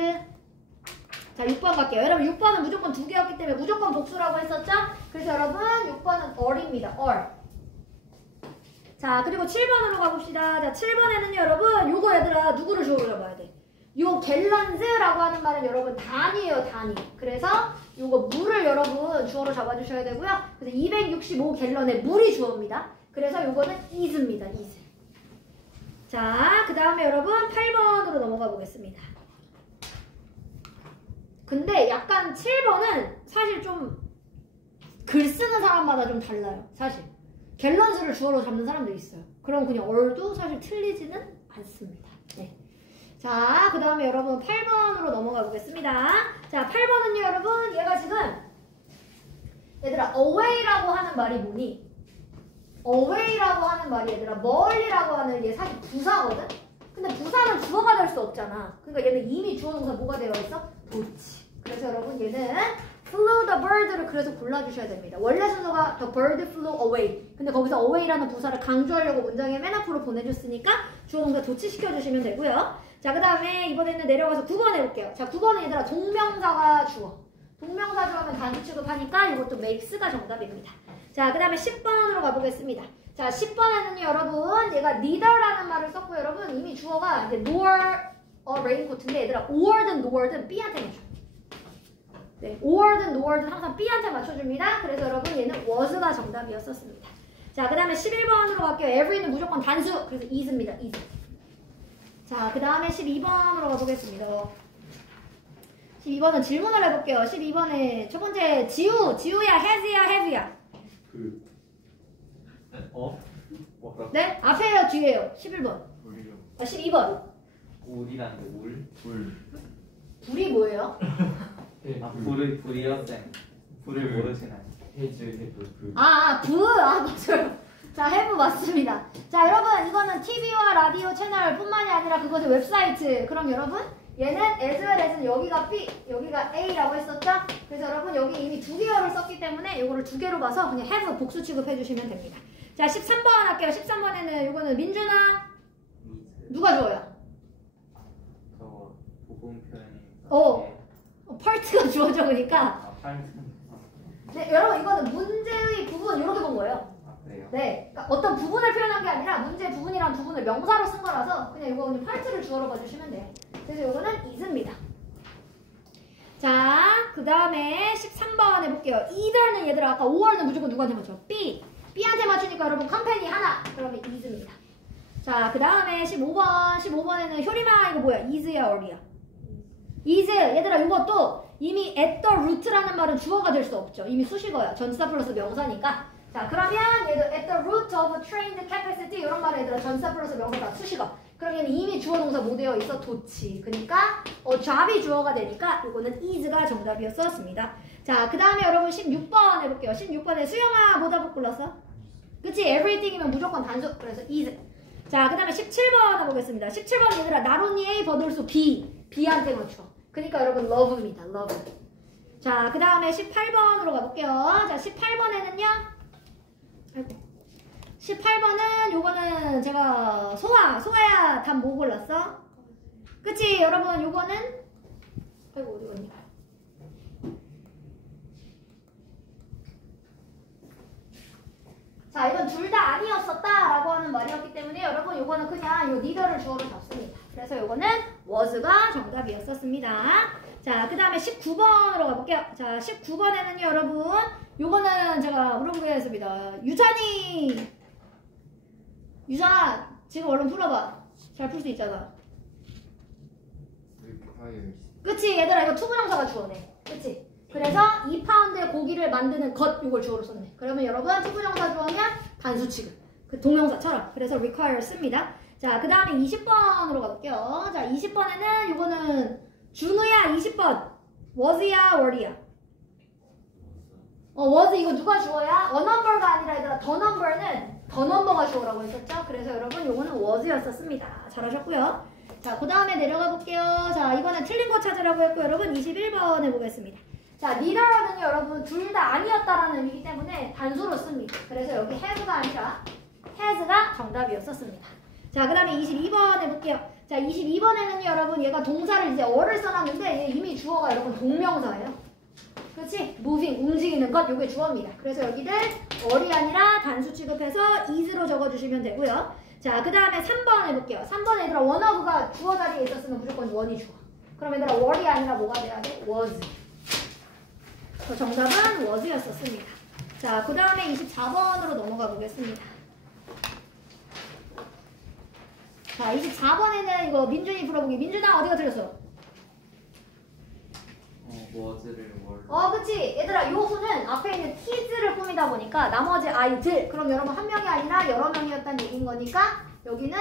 자 6번 갈게요. 여러분 6번은 무조건 2개였기 때문에 무조건 복수라고 했었죠? 그래서 여러분 6번은 or입니다. or. 자 그리고 7번으로 가봅시다. 자 7번에는 여러분 요거 얘들아 누구를 주어로 잡아야 돼? 요 갤런즈라고 하는 말은 여러분 단위예요. 단위. 그래서 요거 물을 여러분 주어로 잡아주셔야 되고요. 그래서 265갤런의 물이 주어입니다. 그래서 요거는 is입니다. is. 자 그 다음에 여러분 8번으로 넘어가 보겠습니다. 근데 약간 7번은 사실 좀 글 쓰는 사람마다 좀 달라요. 사실 갤런즈를 주어로 잡는 사람도 있어요. 그럼 그냥 or도 사실 틀리지는 않습니다. 네. 자, 그 다음에 여러분 8번으로 넘어가 보겠습니다. 자, 8번은요 여러분 얘가 지금 얘들아 away라고 하는 말이 뭐니? away라고 하는 말이 얘들아 멀리라고 하는 얘 사실 부사거든? 근데 부사는 주어가 될 수 없잖아. 그러니까 얘는 이미 주어 동사 뭐가 되어 있어? 도치. 그래서 여러분 얘는 flew the bird를 그래서 골라주셔야 됩니다. 원래 순서가 the bird flew away. 근데 거기서 away라는 부사를 강조하려고 문장에 맨 앞으로 보내줬으니까 주어 동사 도치시켜주시면 되고요. 자, 그 다음에 이번에는 내려가서 9번 해볼게요. 자, 9번은 얘들아 동명사가 주어. 동명사 주어면 단수 취급하니까 이것도 makes가 정답입니다. 자, 그 다음에 10번으로 가보겠습니다. 자, 10번에는 여러분 얘가 neither라는 말을 썼고 여러분 이미 주어가 이제 nor a raincoat인데 얘들아 or든 nor든 B한테 맞춰. 네, or든 nor든 항상 B한테 맞춰줍니다. 그래서 여러분 얘는 was가 정답이었었습니다. 자, 그 다음에 11번으로 갈게요. every는 무조건 단수. 그래서 is입니다. is. 자, 그 다음에 12번으로 가보겠습니다. 12번은 질문을 해볼게요. 12번에 첫 번째 지우야, has야, have야? 뭐라고? 네? 앞에요, 뒤에요? 11번. 물이요. 12번. 울이라는데 울. 불이 뭐예요? 아 불이요 쌤. 불을 모르시나요? 맞아요. 자, have 맞습니다. 자, 여러분 이거는 TV와 라디오 채널 뿐만이 아니라 그것의 웹사이트. 그럼 여러분 얘는 as well as는 여기가 B, 여기가 A라고 했었죠? 그래서 여러분 여기 이미 2개월을 썼기 때문에 이거를 2개로 봐서 그냥 have 복수 취급해 주시면 됩니다. 자, 13번 할게요. 13번에는 이거는 민준아 누가 줘요? 저 부분 표현이. 파트가 주어져 보니까. 팔. 네, 여러분 이거는 문제의 부분 이렇게 본 거예요. 그래요? 네, 그러니까 어떤 부분을 표현한 게 아니라 문제 부분이란 부분을 명사로 쓴 거라서 그냥 이거 그냥 파트를 주어로 봐주시면 돼요. 그래서 이거는 is입니다. 자, 그 다음에 13번 해볼게요. either는 얘들아 아까 5월은 무조건 누구한테 맞춰? B한테 맞추니까 여러분 컴퍼니 하나. 그러면 is입니다. 자, 그 다음에 15번에는 효리마 이거 뭐야? is야 or이야? is. 얘들아 이것도 이미 at the root라는 말은 주어가 될 수 없죠. 이미 수식어야. 전치사 플러스 명사니까. 자, 그러면 얘도 at the root of trained capacity 이런 말은 얘들아 전치사 플러스 명사다. 수식어. 그럼 얘는 이미 주어 동사 뭐 되어 있어? 도치. 그러니까 job이 주어가 되니까 이거는 is가 정답이었었습니다. 자, 그 다음에 여러분 16번 해볼게요. 16번에 수영아 뭐다 못 골랐어? 그치? everything이면 무조건 단수. 그래서 is. 자, 그 다음에 17번 해보겠습니다. 17번 얘들아 not only A but also B한테 맞춰. 그러니까 여러분 love입니다. love. 자, 그 다음에 18번으로 가볼게요. 자, 18번에는요. 아이고. 18번은 요거는 제가 소아야 답 뭐 골랐어? 그치? 여러분 요거는 아이고 어디 갔니? 자, 이건 둘 다 아니었었다라고 하는 말이었기 때문에 여러분 요거는 그냥 요 neither를 주어로 잡습니다. 그래서 요거는 was가 정답이었었습니다. 자, 그 다음에 19번으로 가볼게요. 자, 19번에는요 여러분 요거는 제가 물어보겠습니다. 유찬아 지금 얼른 풀어봐. 잘 풀 수 있잖아. 그치? 얘들아 이거 투부정사가 주어네. 그치? 그래서 2파운드의 고기를 만드는 것 이걸 주어로 썼네. 그러면 여러분 투부정사 주어면 단수 취급. 그 동명사처럼. 그래서 require 씁니다. 자, 그 다음에 20번으로 가볼게요. 자, 20번에는 이거는 준우야 20번. was야 were야? was 이거 누가 주어야? a number가 아니라 얘들아 the number는 the number가 주어라고 했었죠. 그래서 여러분 요거는 was였었습니다. 잘하셨고요. 자, 그 다음에 내려가 볼게요. 자, 이거는 틀린 거 찾으라고 했고 여러분 21번 해보겠습니다. 자, neither는 여러분 둘 다 아니었다라는 의미이기 때문에 단수로 씁니다. 그래서 여기 have가 아니라 has가 정답이었었습니다. 자, 그 다음에 22번 해볼게요. 자, 22번에는 여러분 얘가 동사를 이제 어를 써놨는데 얘 이미 주어가 여러분 동명사예요. 그렇지? moving, 움직이는 것, 요게 주어입니다. 그래서 여기를 어리 아니라 단수 취급해서 is로 적어주시면 되고요. 자, 그 다음에 3번 해볼게요. 3번 얘들아 one of가 주어 자리에 있었으면 무조건 one이 주어. 그럼 얘들아 were이 아니라 뭐가 돼야 돼? was. 정답은 was였었습니다. 자, 그 다음에 24번으로 넘어가 보겠습니다. 자, 24번에는 이거 민준이 풀어보기. 민준아 어디가 틀렸어? was를 월. 그치. 얘들아 요수는 앞에 있는 ts를 꾸미다 보니까 나머지 i들. 그럼 여러분 한 명이 아니라 여러 명이었다는 얘기인 거니까 여기는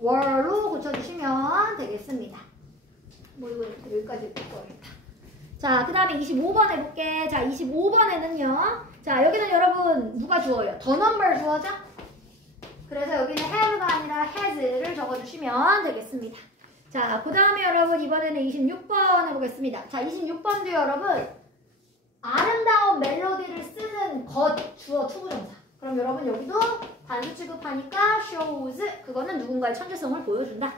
were로 고쳐주시면 되겠습니다. 뭐 이거 여기까지 바꿔야겠다. 자, 그 다음에 25번 해볼게. 자, 25번에는요. 자, 여기는 여러분 누가 주어요? the number 주어죠? 그래서 여기는 have가 아니라 has를 적어주시면 되겠습니다. 자, 그 다음에 여러분 이번에는 26번 해보겠습니다. 자, 26번도 여러분 아름다운 멜로디를 쓰는 것 주어 투부정사. 그럼 여러분 여기도 단수 취급하니까 shows 그거는 누군가의 천재성을 보여준다.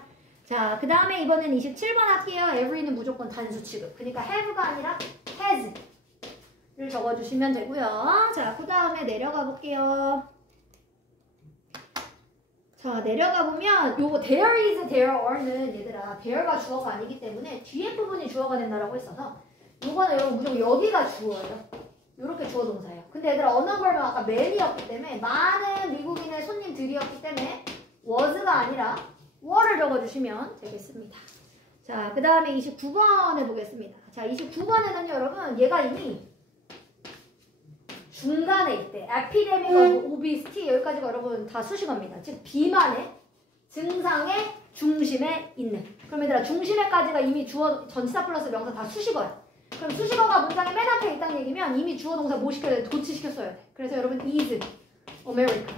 자, 그 다음에 이번엔 27번 할게요. every는 무조건 단수 취급. 그러니까 have가 아니라 has를 적어주시면 되고요. 자, 그 다음에 내려가 볼게요. 자, 내려가 보면 요거 there is, there are는 얘들아 there가 주어가 아니기 때문에 뒤에 부분이 주어가 된다라고 했어서 요거는 여러분 무조건 여기가 주어예요. 요렇게 주어 동사예요. 근데 얘들아 a number는 아까 man이었기 때문에 많은 미국인의 손님들이었기 때문에 was가 아니라 were를 적어주시면 되겠습니다. 자, 그 다음에 29번 해보겠습니다. 자, 29번에는 여러분 얘가 이미 중간에 있대. 에피데믹 오브 오비스티 여기까지가 여러분 다 수식어입니다. 즉 비만의 증상의 중심에 있는. 그럼 얘들아 중심에까지가 이미 주어 전치사 플러스 명사 다 수식어야. 그럼 수식어가 문장의 맨 앞에 있다는 얘기면 이미 주어 동사 뭐 시켜야 돼? 도치시켰어야 돼. 그래서 여러분 is America.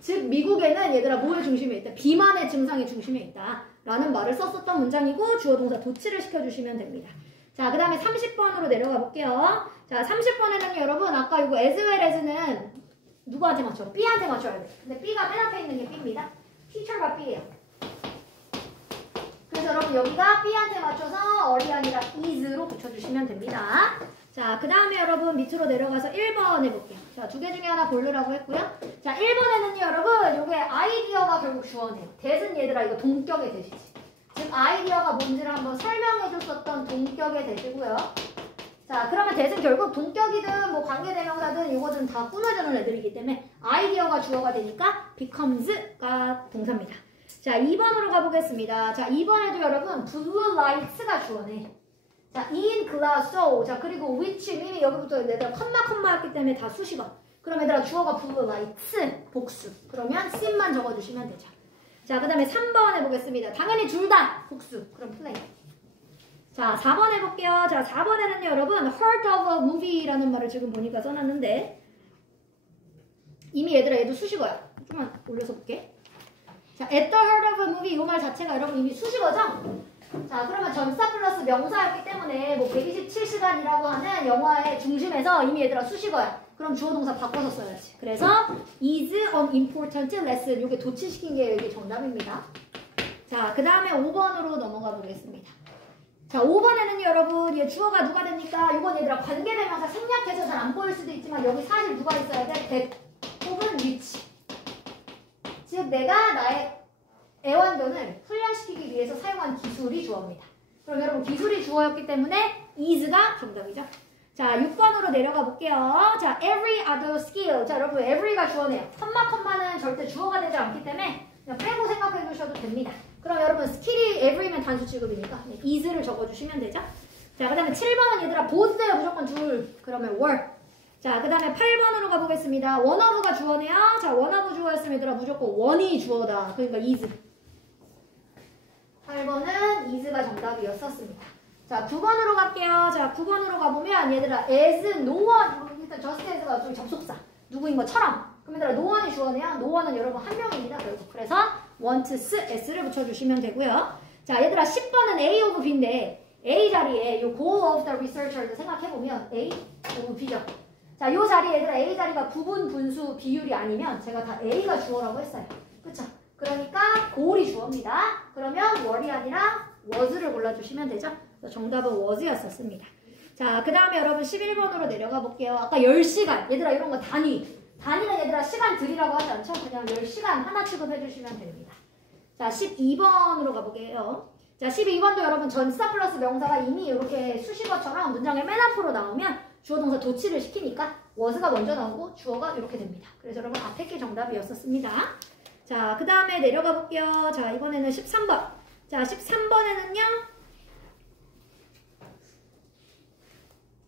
즉 미국에는 얘들아 뭐의 중심에 있다? 비만의 증상의 중심에 있다. 라는 말을 썼었던 문장이고 주어 동사 도치를 시켜주시면 됩니다. 자, 그 다음에 30번으로 내려가 볼게요. 자, 30번에는 여러분 아까 이거 as well as는 누구한테 맞춰? B한테 맞춰야 돼. 근데 B가 맨 앞에 있는 게 B입니다. teacher가 B예요. 그래서 여러분 여기가 B한테 맞춰서 어리 아니라 is로 붙여주시면 됩니다. 자, 그 다음에 여러분 밑으로 내려가서 1번 해볼게요. 자, 두 개 중에 하나 고르라고 했고요. 자, 1번에는요 여러분 요게 아이디어가 결국 주어네요. 대은 얘들아 이거 동격의 대시지. 즉 아이디어가 뭔지를 한번 설명해줬었던 동격의 대시고요. 자, 그러면 대신 결국 동격이든 뭐 관계대명사든 이거든 다 꾸며주는 애들이기 때문에 아이디어가 주어가 되니까 becomes가 동사입니다. 자, 2번으로 가보겠습니다. 자, 2번에도 여러분 blue lights가 주어네. 자, in glass, so. 자, 그리고 which 이미 여기부터 얘들아 컴마 했기 때문에 다 수식어. 그럼 얘들아 주어가 blue lights 복수. 그러면 sin만 적어주시면 되죠. 자, 그 다음에 3번 해보겠습니다. 당연히 둘 다 복수. 그럼 plain. 자, 4번 해볼게요. 자, 4번에는 여러분 heard of a movie라는 말을 지금 보니까 써놨는데 이미 얘들아 얘도 수식어야. 좀만 올려서 볼게. 자, at the heard of a movie 이 말 자체가 여러분 이미 수식어죠? 자, 그러면 전사 플러스 명사였기 때문에 뭐 127시간이라고 하는 영화의 중심에서 이미 얘들아 수식어야. 그럼 주어 동사 바꿔서 써야지. 그래서 is an important lesson 이게 도치시킨 게 여기 정답입니다. 자, 그 다음에 5번으로 넘어가 보겠습니다. 자, 5번에는 여러분 얘 주어가 누가 됩니까? 이건 얘들아 관계대명사 생략해서 잘 안 보일 수도 있지만 여기 사실 누가 있어야 돼? that 혹은 which. 즉 내가 나의 애완견을 훈련시키기 위해서 사용한 기술이 주어입니다. 그럼 여러분 기술이 주어였기 때문에 is가 정답이죠. 자, 6번으로 내려가 볼게요. 자, every other skill. 자, 여러분 every가 주어네요. 컴마는 절대 주어가 되지 않기 때문에 그냥 빼고 생각해 주셔도 됩니다. 그럼 여러분 스킬이 every면 단수 취급이니까 is를 적어주시면 되죠. 자, 그 다음에 7번은 얘들아 both예요. 무조건 둘. 그러면 were. 자, 그 다음에 8번으로 가보겠습니다. one of가 주어네요. 자, one of 주어였으면 얘들아 무조건 one이 주어다. 그러니까 is. 8번은 is가 정답이었었습니다. 자, 9번으로 갈게요. 자, 9번으로 가보면 얘들아 as, no one. 일단 just as가 좀 접속사. 누구인 것처럼. 그럼 얘들아 no one이 주어네요. no one은 여러분 한 명입니다. 그래서 want, s를 붙여주시면 되고요. 자, 얘들아 10번은 A of B인데 A 자리에 요 goal of the researcher를 생각해보면 A of B죠. 자, 요 자리에 얘들아 A 자리가 구분, 분수, 비율이 아니면 제가 다 A가 주어라고 했어요. 그쵸? 그러니까 goal이 주어입니다. 그러면 were이 아니라 was를 골라주시면 되죠. 정답은 was였었습니다. 자, 그 다음에 여러분 11번으로 내려가 볼게요. 아까 10시간. 얘들아 이런 거 단위는 얘들아 시간 들이라고 하지 않죠? 그냥 10시간 하나 취급해주시면 됩니다. 자, 12번으로 가볼게요. 자, 12번도 여러분 전치사 플러스 명사가 이미 이렇게 수식어처럼 문장의 맨 앞으로 나오면 주어 동사 도치를 시키니까 was가 먼저 나오고 주어가 이렇게 됩니다. 그래서 여러분 앞에 게 정답이었었습니다. 자, 그 다음에 내려가 볼게요. 자, 이번에는 13번. 자, 13번에는요.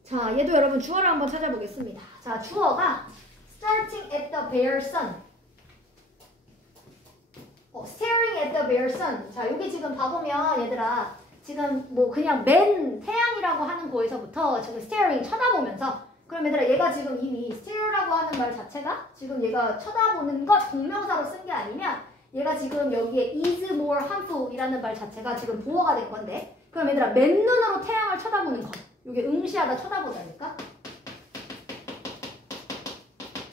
자, 얘도 여러분 주어를 한번 찾아보겠습니다. 자, 주어가 starting at the bare sun. staring at the bare sun. 자, 여기 지금 봐보면 얘들아 지금 뭐 그냥 맨 태양이라고 하는 거에서부터 지금 staring 쳐다보면서 그럼 얘들아 얘가 지금 이미 stare라고 하는 말 자체가 지금 얘가 쳐다보는 것 동명사로 쓴 게 아니면 얘가 지금 여기에 is more harmful 이라는 말 자체가 지금 보어가 된 건데 그럼 얘들아 맨눈으로 태양을 쳐다보는 것 이게 응시하다 쳐다보다니까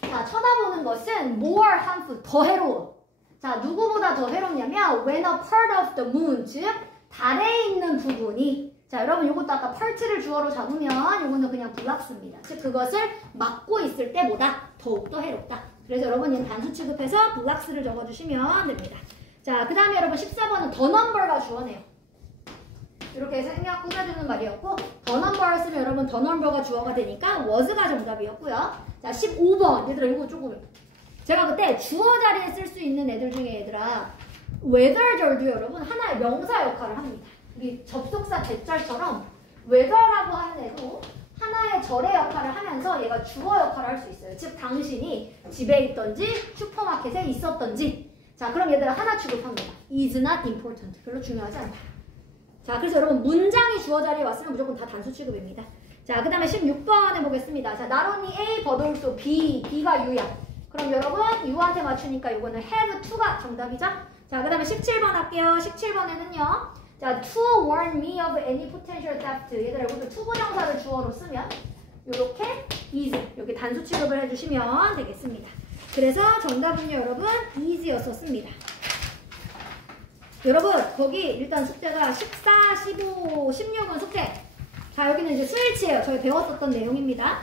자, 쳐다보는 것은 more harmful 더 해로워. 자, 누구보다 더 해롭냐면 when a part of the moon, 즉 달에 있는 부분이 자, 여러분 이것도 아까 part를 주어로 잡으면 이거는 그냥 블락스입니다. 즉 그것을 막고 있을 때보다 더욱더 해롭다. 그래서 여러분 얘는 단수 취급해서 블락스를 적어주시면 됩니다. 자, 그 다음에 여러분 14번은 the number가 주어네요. 이렇게 생략 꾸며주는 말이었고 the number 쓰면 여러분 the number가 주어가 되니까 was가 정답이었고요. 자, 15번 얘들아 이거 조금 제가 그때 주어 자리에 쓸 수 있는 애들 중에 얘들아 whether절도 여러분 하나의 명사 역할을 합니다. 우리 접속사 대절처럼 whether라고 하는 애도 하나의 절의 역할을 하면서 얘가 주어 역할을 할 수 있어요. 즉 당신이 집에 있던지 슈퍼마켓에 있었던지 자 그럼 얘들아 하나 취급합니다. is not important. 별로 중요하지 않다. 자 그래서 여러분 문장이 주어 자리에 왔으면 무조건 다 단수 취급입니다. 자 그 다음에 16번 해보겠습니다. 자 not only A but also B. B가 U야. 그럼 여러분 U한테 맞추니까 이거는 have to가 정답이죠. 자 그 다음에 17번 할게요. 17번에는요. 자 to warn me of any potential theft. 얘들아 이것도 투부정사를 주어로 쓰면 요렇게 is 여기 단수 취급을 해주시면 되겠습니다. 그래서 정답은요 여러분 is였었습니다. 여러분 거기 일단 숙제가 14, 15, 16은 숙제. 자 여기는 이제 스위치예요. 저희 배웠었던 내용입니다.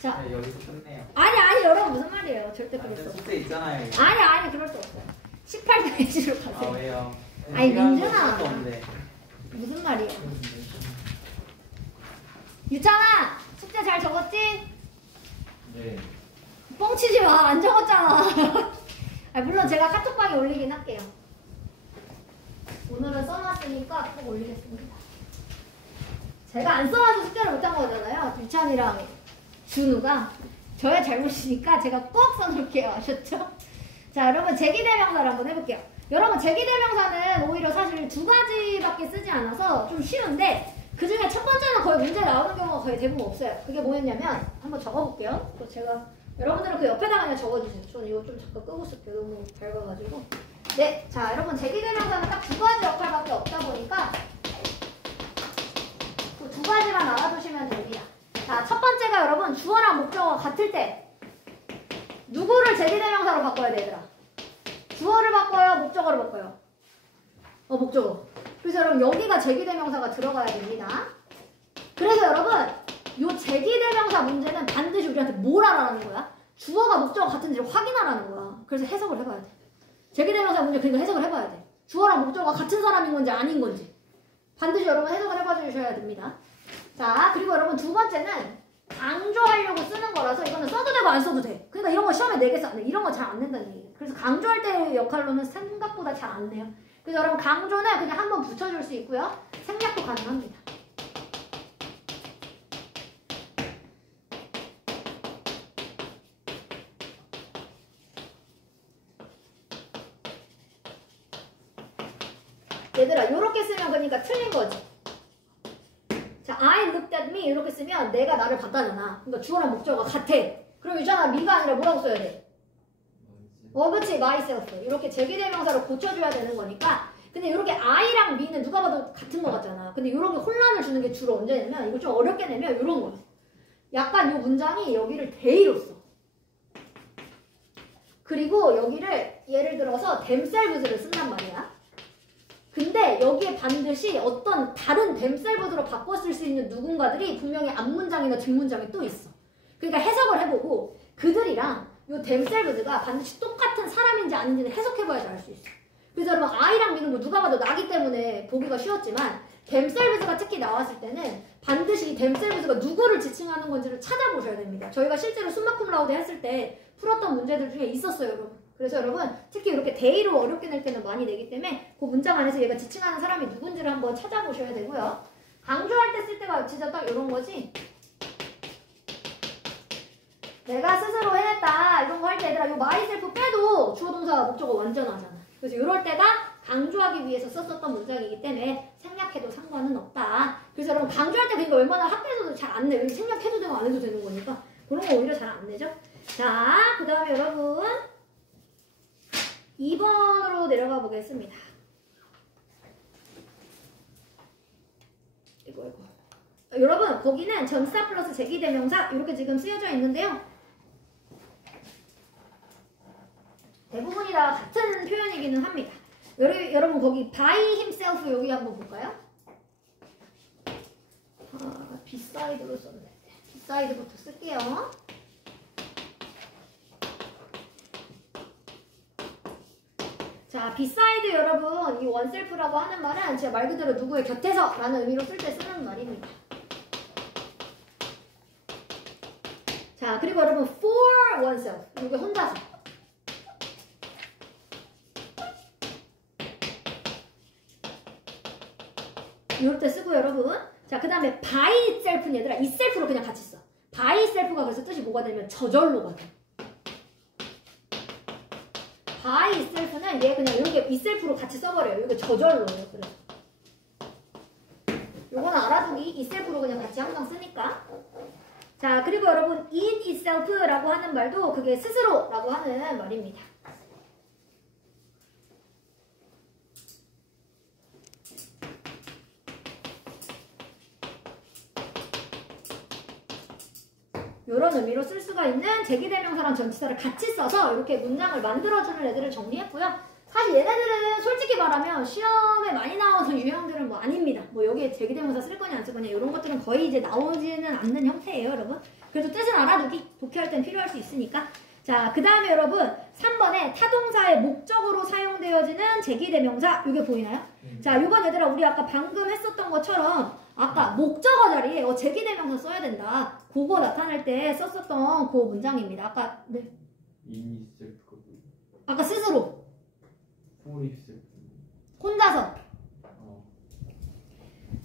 자 네, 여기서 끝내요. 아니 여러분 무슨 말이에요. 절대 그럴 수 없어요. 숙제 있잖아요. 아니 그럴 수 없어요. 18페이지로 가세요. 아 왜요? 아니 민준아 없는데. 무슨 말이야. 유창아 숙제 잘 적었지? 네. 뻥치지 마. 안 적었잖아. 아니, 물론 제가 카톡방에 올리긴 할게요. 오늘은 써놨으니까 꼭 올리겠습니다. 제가 안 써놔서 숙제를 못한 거잖아요. 유찬이랑 준우가 저의 잘못이니까 제가 꼭 써놓을게요. 아셨죠? 자 여러분 제기대명사를 한번 해볼게요. 여러분 제기대명사는 오히려 사실 두 가지밖에 쓰지 않아서 좀 쉬운데 그 중에 첫 번째는 거의 문제 나오는 경우가 거의 대부분 없어요. 그게 뭐였냐면 한번 적어볼게요. 또 제가 여러분들은 그 옆에다가 그냥 적어주세요. 저는 이거 좀 잠깐 끄고 쓸게요. 너무 밝아가지고. 네, 자 여러분 제기대명사는 딱 두 가지 역할밖에 없다 보니까 그 두 가지만 알아두시면 됩니다. 자 첫 번째가 여러분 주어랑 목적어가 같을 때 누구를 제기대명사로 바꿔야 돼 얘들아? 주어를 바꿔요? 목적어를 바꿔요? 목적어. 그래서 여러분 여기가 제기대명사가 들어가야 됩니다. 그래서 여러분 요 제기대명사 문제는 반드시 우리한테 뭘 알아라는 거야? 주어가 목적어 같은지를 확인하라는 거야. 그래서 해석을 해봐야 돼. 제기대명사 문제 그러니까 해석을 해봐야 돼. 주어랑 목적어가 같은 사람인 건지 아닌 건지 반드시 여러분 해석을 해봐 주셔야 됩니다. 자 그리고 여러분 두 번째는 강조하려고 쓰는 거라서 이거는 써도 되고 안 써도 돼. 그러니까 이런 거 시험에 내겠어 안 돼. 이런 거 잘 안 낸다는 얘기예요. 그래서 강조할 때 역할로는 생각보다 잘 안 내요. 그래서 여러분 강조는 그냥 한번 붙여줄 수 있고요. 생략도 가능합니다. 얘들아 요렇게 쓰면 그러니까 틀린 거지. 자, I looked at me 이렇게 쓰면 내가 나를 봤다잖아. 그러니까 주어랑 목적어가 같아. 그럼 유찬아 me가 아니라 뭐라고 써야 돼? 그치, myself. 이렇게 제기대명사로 고쳐줘야 되는 거니까. 근데 이렇게 I랑 me는 누가 봐도 같은 거 같잖아. 근데 이렇게 혼란을 주는 게 주로 언제냐면 이걸 좀 어렵게 내면 이런 거야. 약간 이 문장이 여기를 they로 써. 그리고 여기를 예를 들어서 themselves를 쓴단 말이야. 근데 여기에 반드시 어떤 다른 themselves로 바꿔 쓸 수 있는 누군가들이 분명히 앞문장이나 뒷문장에 또 있어. 그러니까 해석을 해보고 그들이랑 요 themselves가 반드시 똑같은 사람인지 아닌지는 해석해봐야지 알 수 있어. 그래서 여러분 I랑 미는 거 누가 봐도 나기 때문에 보기가 쉬웠지만 themselves가 특히 나왔을 때는 반드시 themselves가 누구를 지칭하는 건지를 찾아보셔야 됩니다. 저희가 실제로 숨마쿰라우드 했을 때 풀었던 문제들 중에 있었어요, 여러분. 그래서 여러분 특히 이렇게 they로 어렵게 낼 때는 많이 내기 때문에 그 문장 안에서 얘가 지칭하는 사람이 누군지를 한번 찾아보셔야 되고요. 강조할 때 쓸 때가 진짜 딱 이런 거지. 내가 스스로 해냈다 이런 거 할 때 얘들아 요 myself 빼도 주어 동사 목적어 완전하잖아. 그래서 이럴 때가 강조하기 위해서 썼었던 문장이기 때문에 생략해도 상관은 없다. 그래서 여러분 강조할 때 그러니까 웬만하면 학교에서도 잘 안 내. 생략해도 되고 안 해도 되는 거니까 그런 거 오히려 잘 안 내죠. 자, 그 다음에 여러분 2번으로 내려가 보겠습니다. 이거. 여러분 거기는 전치사 플러스 제기대명사 이렇게 지금 쓰여져 있는데요. 대부분이 다 같은 표현이기는 합니다. 여러분 거기 by himself 여기 한번 볼까요? beside로 썼네. beside부터 쓸게요. 자, beside 여러분 이 oneself라고 하는 말은 제가 말 그대로 누구의 곁에서 라는 의미로 쓸 때 쓰는 말입니다. 자, 그리고 여러분 for oneself 이게 혼자서 이럴 때 쓰고 여러분 자, 그 다음에 by itself는 얘들아 itself로 그냥 같이 써. by itself가 그래서 뜻이 뭐가 되면 저절로가 돼. by itself는 얘 그냥 이렇게 itself로 같이 써버려요. 이게 저절로예요. 그래서 요거는 알아두기 itself로 그냥 같이 항상 쓰니까. 자, 그리고 여러분 in itself라고 하는 말도 그게 스스로라고 하는 말입니다. 이런 의미로 쓸 수가 있는 제기대명사랑 전치사를 같이 써서 이렇게 문장을 만들어주는 애들을 정리했고요. 사실 얘네들은 솔직히 말하면 시험에 많이 나오는 유형들은 뭐 아닙니다. 뭐 여기에 제기대명사 쓸 거냐 안 쓸 거냐 이런 것들은 거의 이제 나오지는 않는 형태예요, 여러분. 그래도 뜻은 알아두기, 독해할 땐 필요할 수 있으니까. 자, 그 다음에 여러분 3번에 타동사의 목적으로 사용되어지는 제기대명사 이게 보이나요? 자, 이건 얘들아 우리 아까 방금 했었던 것처럼 아까 목적어 자리에 제기대명사 써야 된다. 그거 나타낼 때 썼었던 그 문장입니다. 아까 네. in itself 아까 스스로 for itself 혼자서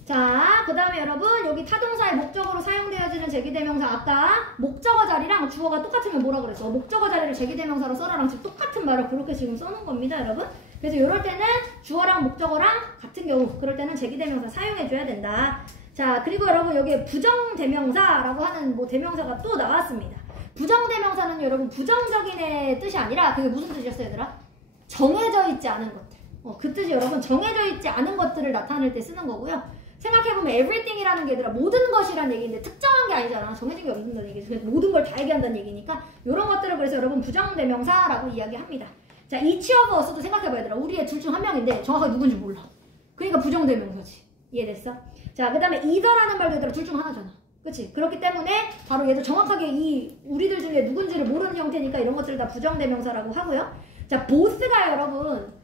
자, 그 다음에 여러분 여기 타동사의 목적으로 사용되어지는 제기대명사 아까 목적어 자리랑 주어가 똑같으면 뭐라 그랬어? 목적어 자리를 제기대명사로 써라랑 지금 똑같은 말을 그렇게 지금 써놓은 겁니다, 여러분. 그래서 이럴 때는 주어랑 목적어랑 같은 경우 그럴 때는 제기대명사 사용해줘야 된다. 자, 그리고 여러분 여기에 부정대명사라고 하는 뭐 대명사가 또 나왔습니다. 부정대명사는 여러분 부정적인의 뜻이 아니라 그게 무슨 뜻이었어요, 얘들아? 정해져 있지 않은 것들. 그 뜻이 여러분 정해져 있지 않은 것들을 나타낼 때 쓰는 거고요. 생각해보면 everything이라는 게 얘들아 모든 것이란 얘기인데 특정한 게 아니잖아. 정해진 게 없는다는 얘기죠. 그래서 모든 걸 다 얘기한다는 얘기니까 이런 것들을 그래서 여러분 부정대명사라고 이야기합니다. 자, each of us도 생각해봐야 얘들아. 우리의 둘 중 한 명인데 정확하게 누군지 몰라. 그러니까 부정대명사지. 이해됐어? 자, 그 다음에 either라는 말도 얘들아 둘 중 하나잖아. 그치? 그렇기 때문에 바로 얘도 정확하게 이 우리들 중에 누군지를 모르는 형태니까 이런 것들을 다 부정대명사라고 하고요. 자, both가 여러분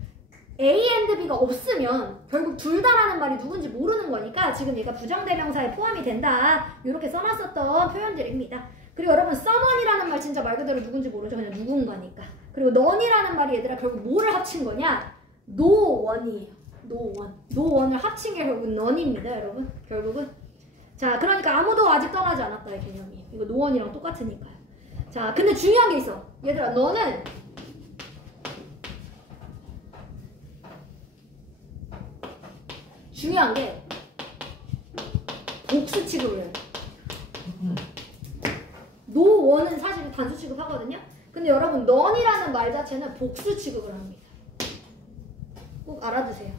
A and B가 없으면 결국 둘 다라는 말이 누군지 모르는 거니까 지금 얘가 부정대명사에 포함이 된다. 이렇게 써놨었던 표현들입니다. 그리고 여러분 someone이라는 말 진짜 말 그대로 누군지 모르죠. 그냥 누군가니까. 그리고 none이라는 말이 얘들아 결국 뭐를 합친 거냐? no one이에요. no one. no one을 합친 게 결국 none입니다, 여러분. 결국은. 자, 그러니까 아무도 아직 떠나지 않았다의 개념이에요. 이거 no one이랑 똑같으니까요. 자, 근데 중요한 게 있어. 얘들아, 너는 중요한 게 복수 취급을 해요. 노원은 사실 단수 취급하거든요. 근데 여러분 넌이라는 말 자체는 복수 취급을 합니다. 꼭 알아두세요.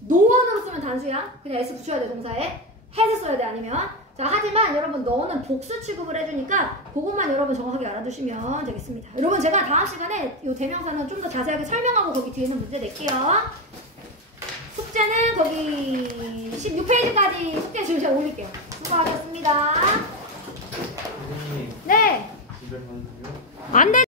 노원으로 쓰면 단수야. 그냥 S 붙여야 돼 동사에. has 써야 돼 아니면. 자 하지만 여러분 너는 복수 취급을 해주니까 그것만 여러분 정확하게 알아두시면 되겠습니다. 여러분 제가 다음 시간에 이 대명사는 좀 더 자세하게 설명하고 거기 뒤에는 문제 낼게요. 숙제는 거기 16페이지까지 숙제 지금 제가 올릴게요. 수고하셨습니다. 선생님 네. 집에 가는 중이요? 안 돼.